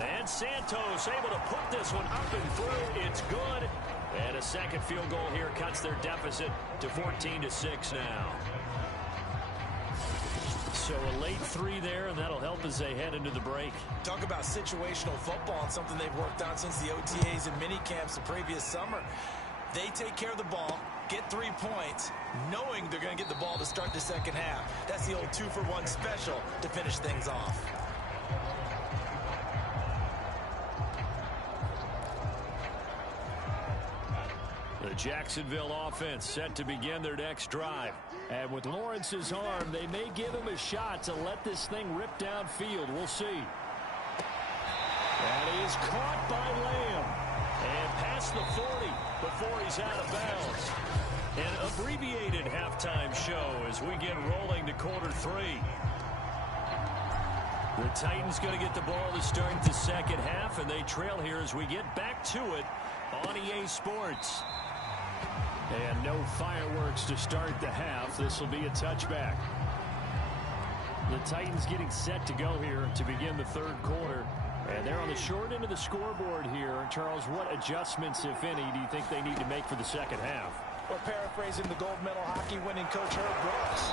And Santos able to put this one up and through. It's good. And a second field goal here cuts their deficit to 14-6 now. So a late 3 there, and that'll help as they head into the break. Talk about situational football and something they've worked on since the OTAs and mini camps the previous summer. They take care of the ball, get 3 points, knowing they're going to get the ball to start the second half. That's the old 2-for-1 special to finish things off. The Jacksonville offense set to begin their next drive. And with Lawrence's arm, they may give him a shot to let this thing rip downfield. We'll see. And he is caught by Lamb. And past the 40 before he's out of bounds. An abbreviated halftime show as we get rolling to quarter 3. The Titans going to get the ball to start the second half, and they trail here as we get back to it on EA Sports. And no fireworks to start the half. This will be a touchback. The Titans getting set to go here to begin the third quarter. And they're on the short end of the scoreboard here. Charles, what adjustments, if any, do you think they need to make for the second half? Well, paraphrasing the gold medal hockey winning coach Herb Brooks,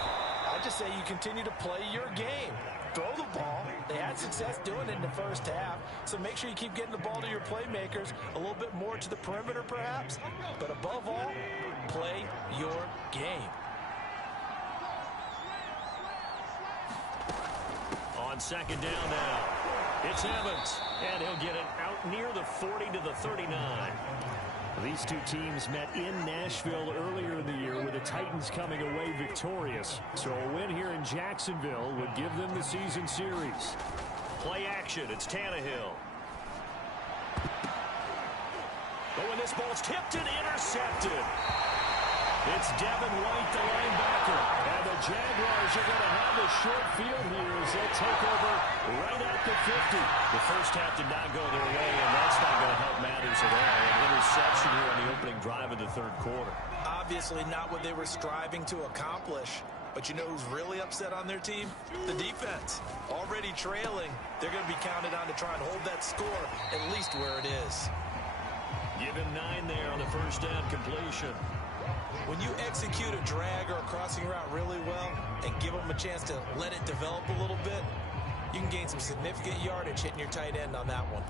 I just say you continue to play your game. Throw the ball. They had success doing it in the first half, so make sure you keep getting the ball to your playmakers, a little bit more to the perimeter perhaps, but above all, play your game. On second down now, it's Evans, and he'll get it out near the 40 to the 39. These two teams met in Nashville earlier in the year with the Titans coming away victorious. So a win here in Jacksonville would give them the season series. Play action. It's Tannehill. But when this ball's tipped and intercepted, it's Devin White, the linebacker. And the Jaguars are going to have a short field here as they'll take over right at the 50. The first half did not go their way, and that's not going to help matters at all. An interception here on the opening drive of the third quarter. Obviously not what they were striving to accomplish. But you know who's really upset on their team? The defense. Already trailing, they're going to be counted on to try and hold that score at least where it is. Give him 9 there on the first down completion. When you execute a drag or a crossing route really well and give them a chance to let it develop a little bit, you can gain some significant yardage hitting your tight end on that one.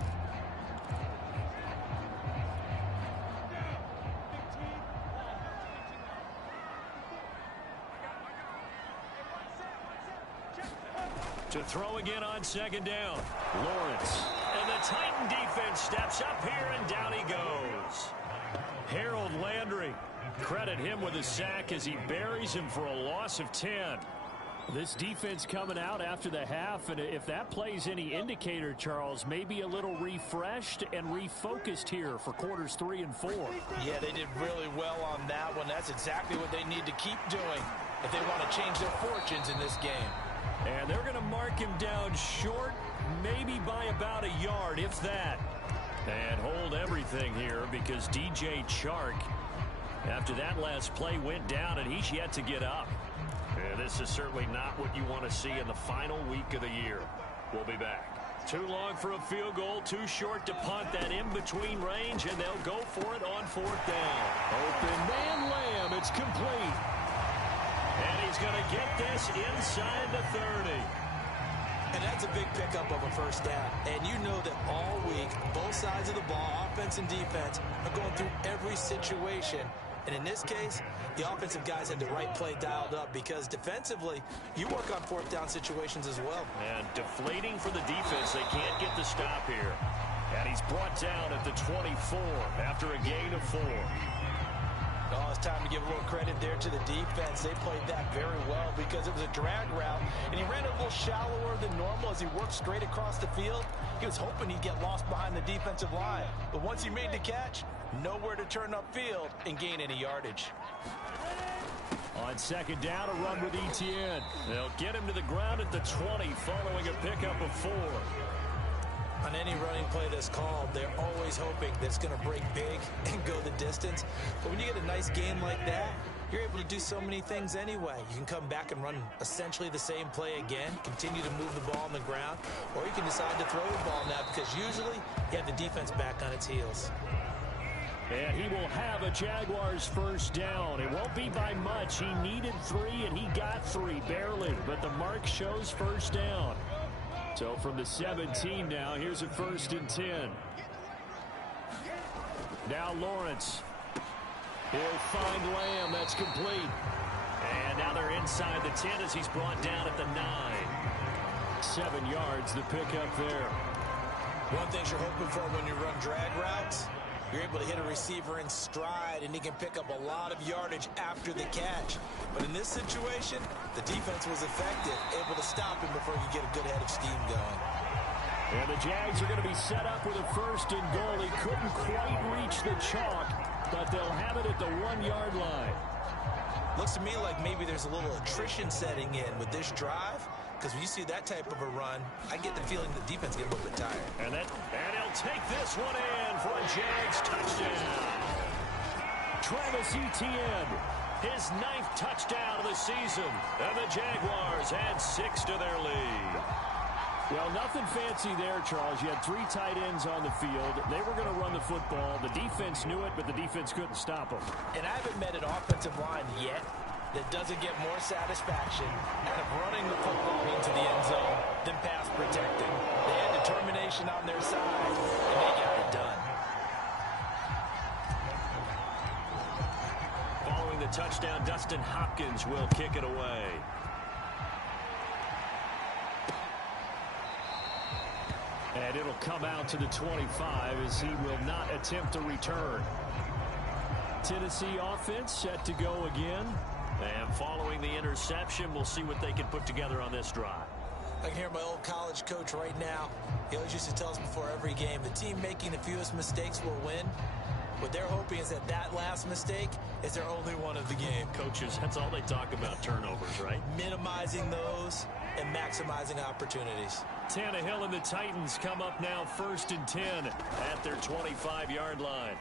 To throw again on second down, Lawrence. And the Titan defense steps up here, and down he goes. Harold Landry. Credit him with a sack as he buries him for a loss of 10. This defense coming out after the half, and if that plays any indicator, Charles, maybe a little refreshed and refocused here for quarters 3 and 4. Yeah, they did really well on that one. That's exactly what they need to keep doing if they want to change their fortunes in this game. And they're going to mark him down short, maybe by about a yard, if that. And hold everything here because DJ Chark, after that last play, went down, and he's yet to get up. And this is certainly not what you want to see in the final week of the year. We'll be back. Too long for a field goal, too short to punt that in-between range, and they'll go for it on fourth down. Open man Lamb, it's complete. And he's going to get this inside the 30. And that's a big pickup of a first down. And you know that all week, both sides of the ball, offense and defense, are going through every situation. And in this case, the offensive guys had the right play dialed up because defensively, you work on fourth down situations as well. And deflating for the defense. They can't get the stop here. And he's brought down at the 24 after a gain of 4. Oh, it's time to give a little credit there to the defense. They played that very well because it was a drag route, and he ran a little shallower than normal as he worked straight across the field. He was hoping he'd get lost behind the defensive line. But once he made the catch, nowhere to turn upfield and gain any yardage. On second down, a run with Etienne. They'll get him to the ground at the 20 following a pickup of 4. On any running play that's called, they're always hoping that it's going to break big and go the distance. But when you get a nice game like that, you're able to do so many things anyway. You can come back and run essentially the same play again, continue to move the ball on the ground, or you can decide to throw the ball now because usually you have the defense back on its heels. And he will have a Jaguars first down. It won't be by much. He needed 3, and he got 3, barely. But the mark shows first down. So from the 17 now, here's a 1st and 10. Now Lawrence. He'll find Lamb. That's complete. And now they're inside the 10 as he's brought down at the 9. 7 yards, the pickup there. One thing you're hoping for when you run drag routes, you're able to hit a receiver in stride, and he can pick up a lot of yardage after the catch. But in this situation, the defense was effective, able to stop him before he could get a good head of steam going. And the Jags are going to be set up with a 1st and goal. He couldn't quite reach the chalk, but they'll have it at the 1-yard line. Looks to me like maybe there's a little attrition setting in with this drive, because when you see that type of a run, I get the feeling the defense get a little bit tired. And he'll take this one in for a Jags touchdown. Travis Etienne, his 9th touchdown of the season, and the Jaguars add 6 to their lead. Well, nothing fancy there, Charles. You had 3 tight ends on the field. They were going to run the football. The defense knew it, but the defense couldn't stop them. And I haven't met an offensive line yet that doesn't get more satisfaction out of running the football into the end zone than pass protecting. They had determination on their side, and they got it done. Following the touchdown, Dustin Hopkins will kick it away. And it'll come out to the 25 as he will not attempt a return. Tennessee offense set to go again. And following the interception, we'll see what they can put together on this drive. I can hear my old college coach right now. He always used to tell us before every game, the team making the fewest mistakes will win. What they're hoping is that that last mistake is their only one of the game. Coaches, that's all they talk about, turnovers, right? Minimizing those and maximizing opportunities. Tannehill and the Titans come up now 1st and 10 at their 25-yard line.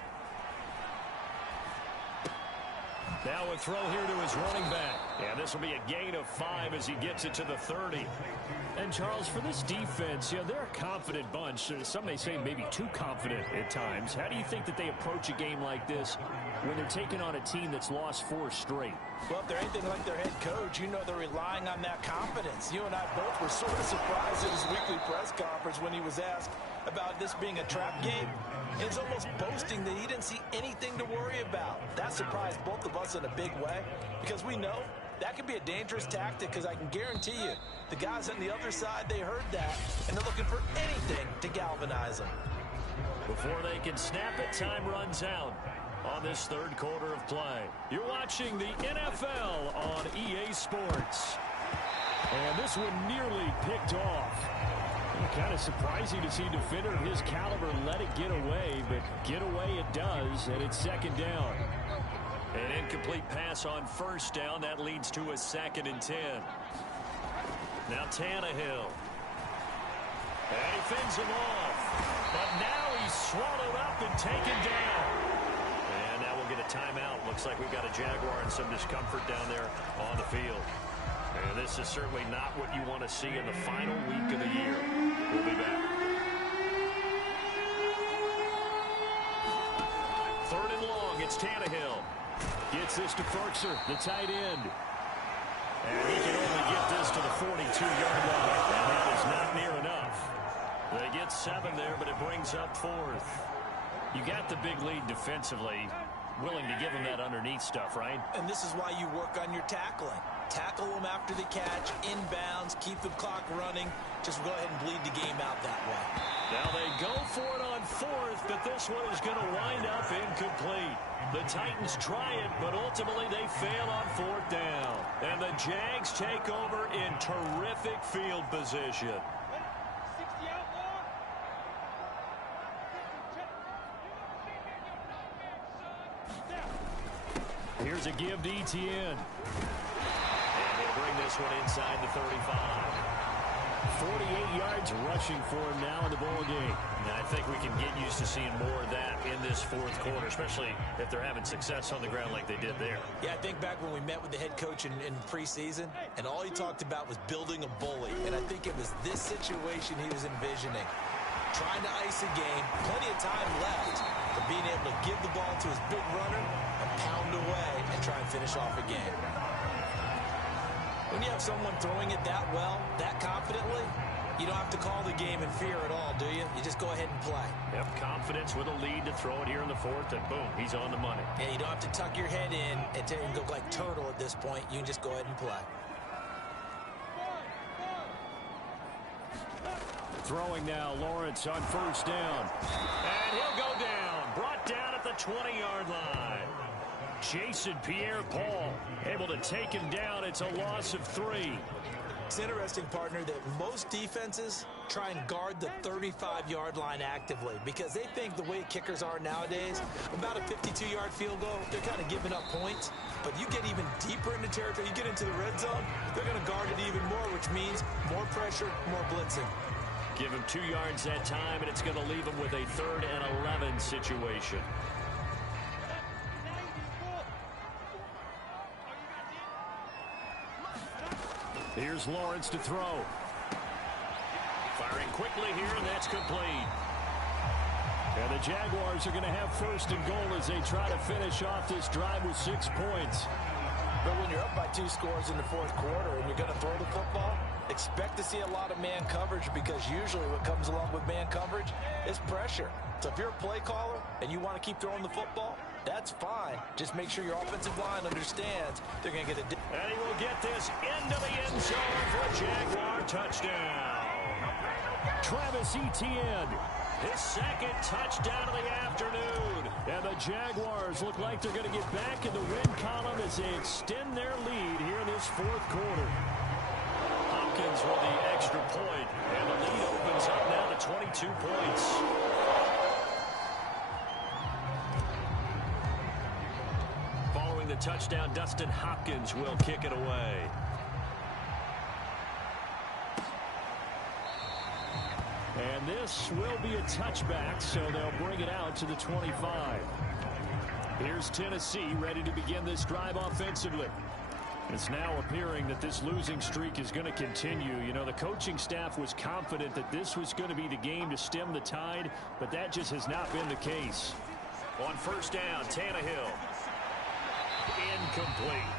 Now a throw here to his running back. And this will be a gain of 5 as he gets it to the 30. And, Charles, for this defense, they're a confident bunch. Some may say maybe too confident at times. How do you think that they approach a game like this when they're taking on a team that's lost 4 straight? Well, if they're anything like their head coach, you know they're relying on that confidence. You and I both were sort of surprised at his weekly press conference when he was asked about this being a trap game. He was almost boasting that he didn't see anything to worry about. That surprised both of us in a big way because we know that could be a dangerous tactic because I can guarantee you the guys on the other side, they heard that, and they're looking for anything to galvanize them. Before they can snap it, time runs out on this 3rd quarter of play. You're watching the NFL on EA Sports. And this one nearly picked off. Kind of surprising to see a defender of his caliber let it get away, but get away it does, and it's 2nd down. An incomplete pass on 1st down. That leads to a 2nd and 10. Now Tannehill. And he fends him off. But now he's swallowed up and taken down. And now we'll get a timeout. Looks like we've got a Jaguar in some discomfort down there on the field. And this is certainly not what you want to see in the final week of the year. We'll be back. 3rd and long, it's Tannehill. Gets this to Ferkser, the tight end. And he can only get this to the 42-yard line. And that is not near enough. They get 7 there, but it brings up 4th. You got the big lead defensively. Willing to give them that underneath stuff, right? And this is why you work on your tackling. Tackle them after the catch, inbounds, keep the clock running. Just go ahead and bleed the game out that way. Now they go for it on 4th, but this one is going to wind up incomplete. The Titans try it, but ultimately they fail on 4th down. And the Jags take over in terrific field position. Here's a give to Etienne. And they'll bring this one inside the 35. 48 yards rushing for him now in the ball game. And I think we can get used to seeing more of that in this fourth quarter, especially if they're having success on the ground like they did there. Yeah, I think back when we met with the head coach in preseason, and all he talked about was building a bully. And I think it was this situation he was envisioning. Trying to ice a game, plenty of time left, but being able to give the ball to his big runner and pound away and try and finish off a game. When you have someone throwing it that well, that confidently, you don't have to call the game in fear at all, do you? You just go ahead and play. Yep, confidence with a lead to throw it here in the fourth, and boom, he's on the money. Yeah, you don't have to tuck your head in and go like turtle at this point. You can just go ahead and play. Throwing now, Lawrence on first down. And he'll go down. Brought down at the 20-yard line. Jason Pierre-Paul able to take him down. It's a loss of 3. It's interesting, partner, that most defenses try and guard the 35-yard line actively because they think the way kickers are nowadays, about a 52-yard field goal, they're kind of giving up points. But you get even deeper into territory, you get into the red zone, they're going to guard it even more, which means more pressure, more blitzing. Give him 2 yards that time, and it's going to leave him with a 3rd and 11 situation. Here's Lawrence to throw. Firing quickly here, and that's complete. And the Jaguars are going to have 1st and goal as they try to finish off this drive with 6 points. But when you're up by 2 scores in the fourth quarter and you're going to throw the football, expect to see a lot of man coverage because usually what comes along with man coverage is pressure. So if you're a play caller and you want to keep throwing the football, that's fine. Just make sure your offensive line understands they're going to get a... And he will get this into the end zone for a Jaguar touchdown. Travis Etienne, his 2nd touchdown of the afternoon. And the Jaguars look like they're going to get back in the win column as they extend their lead here in this fourth quarter. Hopkins with the extra point, and the lead opens up now to 22 points. Following the touchdown, Dustin Hopkins will kick it away. And this will be a touchback, so they'll bring it out to the 25. Here's Tennessee ready to begin this drive offensively. It's now appearing that this losing streak is going to continue. You know, the coaching staff was confident that this was going to be the game to stem the tide, but that just has not been the case. On first down, Tannehill. Incomplete.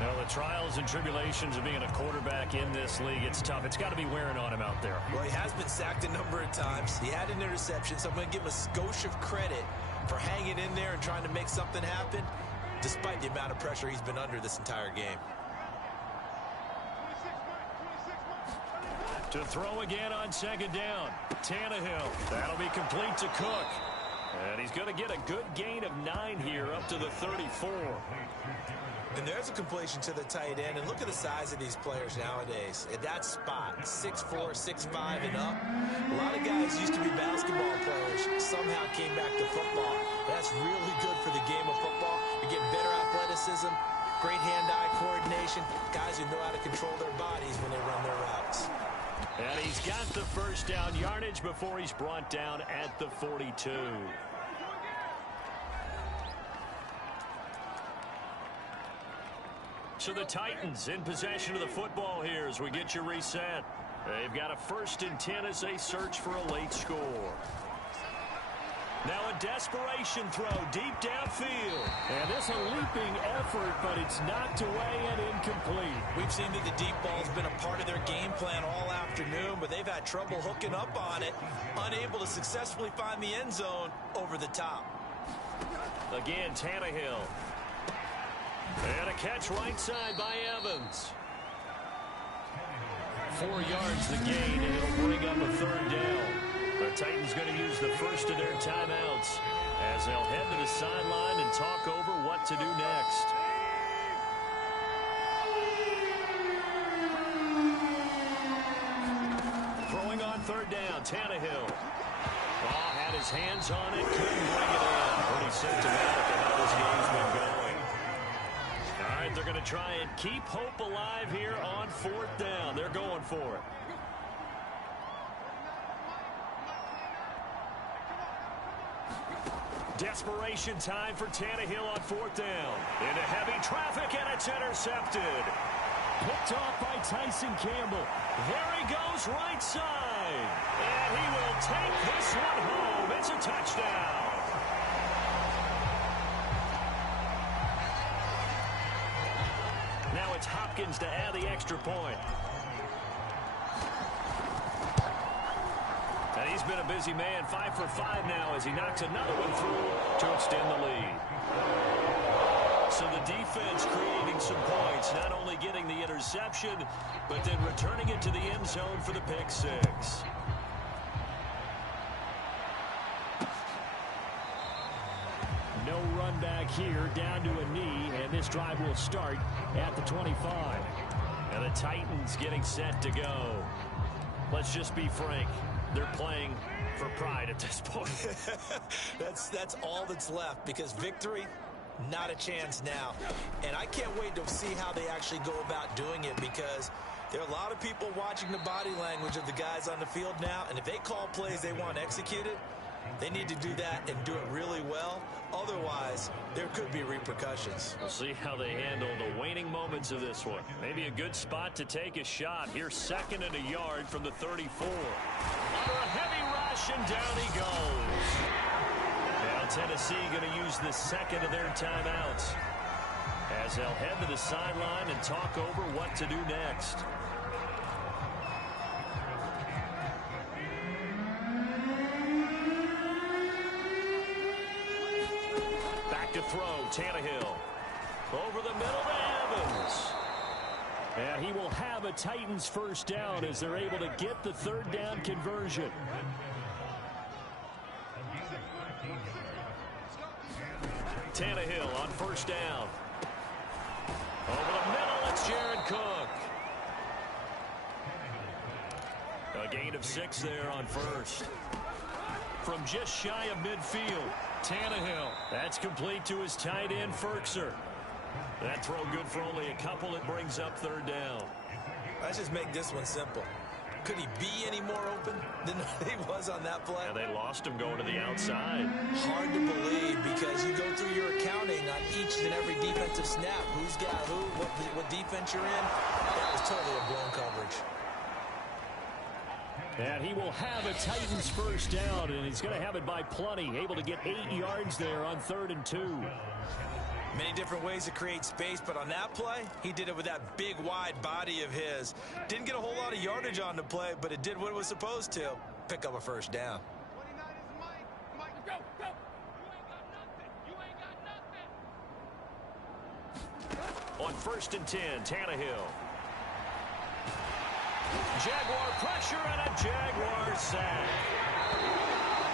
Well, the trials and tribulations of being a quarterback in this league, it's tough. It's got to be wearing on him out there. Well, he has been sacked a number of times. He had an interception, so I'm going to give him a skosh of credit for hanging in there and trying to make something happen, despite the amount of pressure he's been under this entire game. To throw again on 2nd down. Tannehill. That'll be complete to Cook. And he's going to get a good gain of 9 here up to the 34. And there's a completion to the tight end. And look at the size of these players nowadays. At that spot, 6'4", 6'5", and up. A lot of guys used to be basketball players. Somehow came back to football. That's really good for the game of football. You're getting better athleticism, great hand-eye coordination. Guys who know how to control their bodies when they run their routes. And he's got the first down yardage before he's brought down at the 42. So the Titans in possession of the football here as we get you reset. They've got a 1st and 10 as they search for a late score. Now a desperation throw deep downfield. And this a leaping effort, but it's knocked away and incomplete. We've seen that the deep ball's been a part of their game plan all afternoon, but they've had trouble hooking up on it, unable to successfully find the end zone over the top. Again, Tannehill. And a catch right side by Evans. 4 yards the gain, and it'll bring up a 3rd down. The Titans going to use the first of their timeouts as they'll head to the sideline and talk over what to do next. Throwing on 3rd down, Tannehill. Oh, had his hands on it, couldn't bring it in. Pretty symptomatic of how this game's been going. All right, they're going to try and keep hope alive here on 4th down. They're going for it. Desperation time for Tannehill on 4th down. Into heavy traffic, and it's intercepted. Picked off by Tyson Campbell. There he goes, right side. And he will take this one home. It's a touchdown. Now it's Hopkins to add the extra point. And he's been a busy man, 5 for 5 now as he knocks another one through to extend the lead. So the defense creating some points, not only getting the interception, but then returning it to the end zone for the pick 6. No run back here, down to a knee, and this drive will start at the 25. And the Titans getting set to go. Let's just be frank. They're playing for pride at this point. That's all that's left, because victory, not a chance now. And I can't wait to see how they actually go about doing it, because there are a lot of people watching the body language of the guys on the field now, and if they call plays they want executed, they need to do that and do it really well. Otherwise, there could be repercussions. We'll see how they handle the waning moments of this one. Maybe a good spot to take a shot. Here's 2nd and a yard from the 34. Under a heavy rush, and down he goes. Now Tennessee going to use the 2nd of their timeouts as they'll head to the sideline and talk over what to do next. To throw, Tannehill. Over the middle to Evans. And he will have a Titans first down as they're able to get the 3rd down conversion. Tannehill on 1st down. Over the middle, it's Jared Cook. A gain of 6 there on 1st. From just shy of midfield, Tannehill. That's complete to his tight end, Ferkser. That throw good for only a couple. It brings up 3rd down. Let's just make this one simple. Could he be any more open than he was on that play? And they lost him going to the outside. Hard to believe, because you go through your accounting on each and every defensive snap. Who's got who, what defense you're in. That was totally a blown coverage. And he will have a Titans first down, and he's going to have it by plenty. Able to get 8 yards there on 3rd and 2. Many different ways to create space, but on that play, he did it with that big, wide body of his. Didn't get a whole lot of yardage on the play, but it did what it was supposed to. Pick up a first down. On 1st and 10, Tannehill. Jaguar pressure and a Jaguar sack.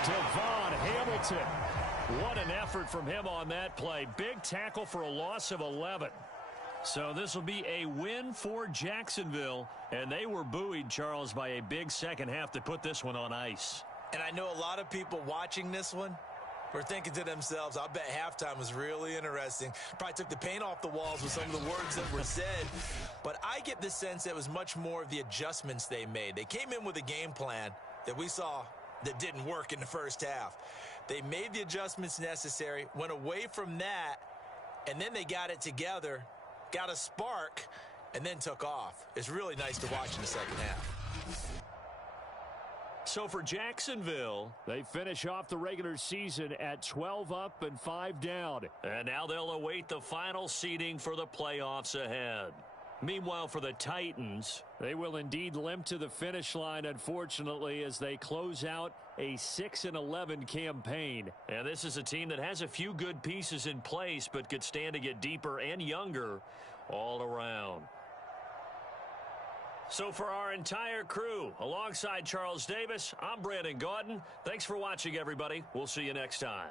Devon Hamilton. What an effort from him on that play. Big tackle for a loss of 11. So this will be a win for Jacksonville. And they were buoyed, Charles, by a big second half to put this one on ice. And I know a lot of people watching this one were thinking to themselves, I bet halftime was really interesting. Probably took the paint off the walls with some of the words that were said. But I get the sense that it was much more of the adjustments they made. They came in with a game plan that we saw that didn't work in the first half. They made the adjustments necessary, went away from that, and then they got it together, got a spark, and then took off. It's really nice to watch in the second half. So for Jacksonville, they finish off the regular season at 12 up and 5 down. And now they'll await the final seeding for the playoffs ahead. Meanwhile, for the Titans, they will indeed limp to the finish line, unfortunately, as they close out a 6-11 campaign. And this is a team that has a few good pieces in place, but could stand to get deeper and younger all around. So for our entire crew, alongside Charles Davis, I'm Brandon Gaudin. Thanks for watching, everybody. We'll see you next time.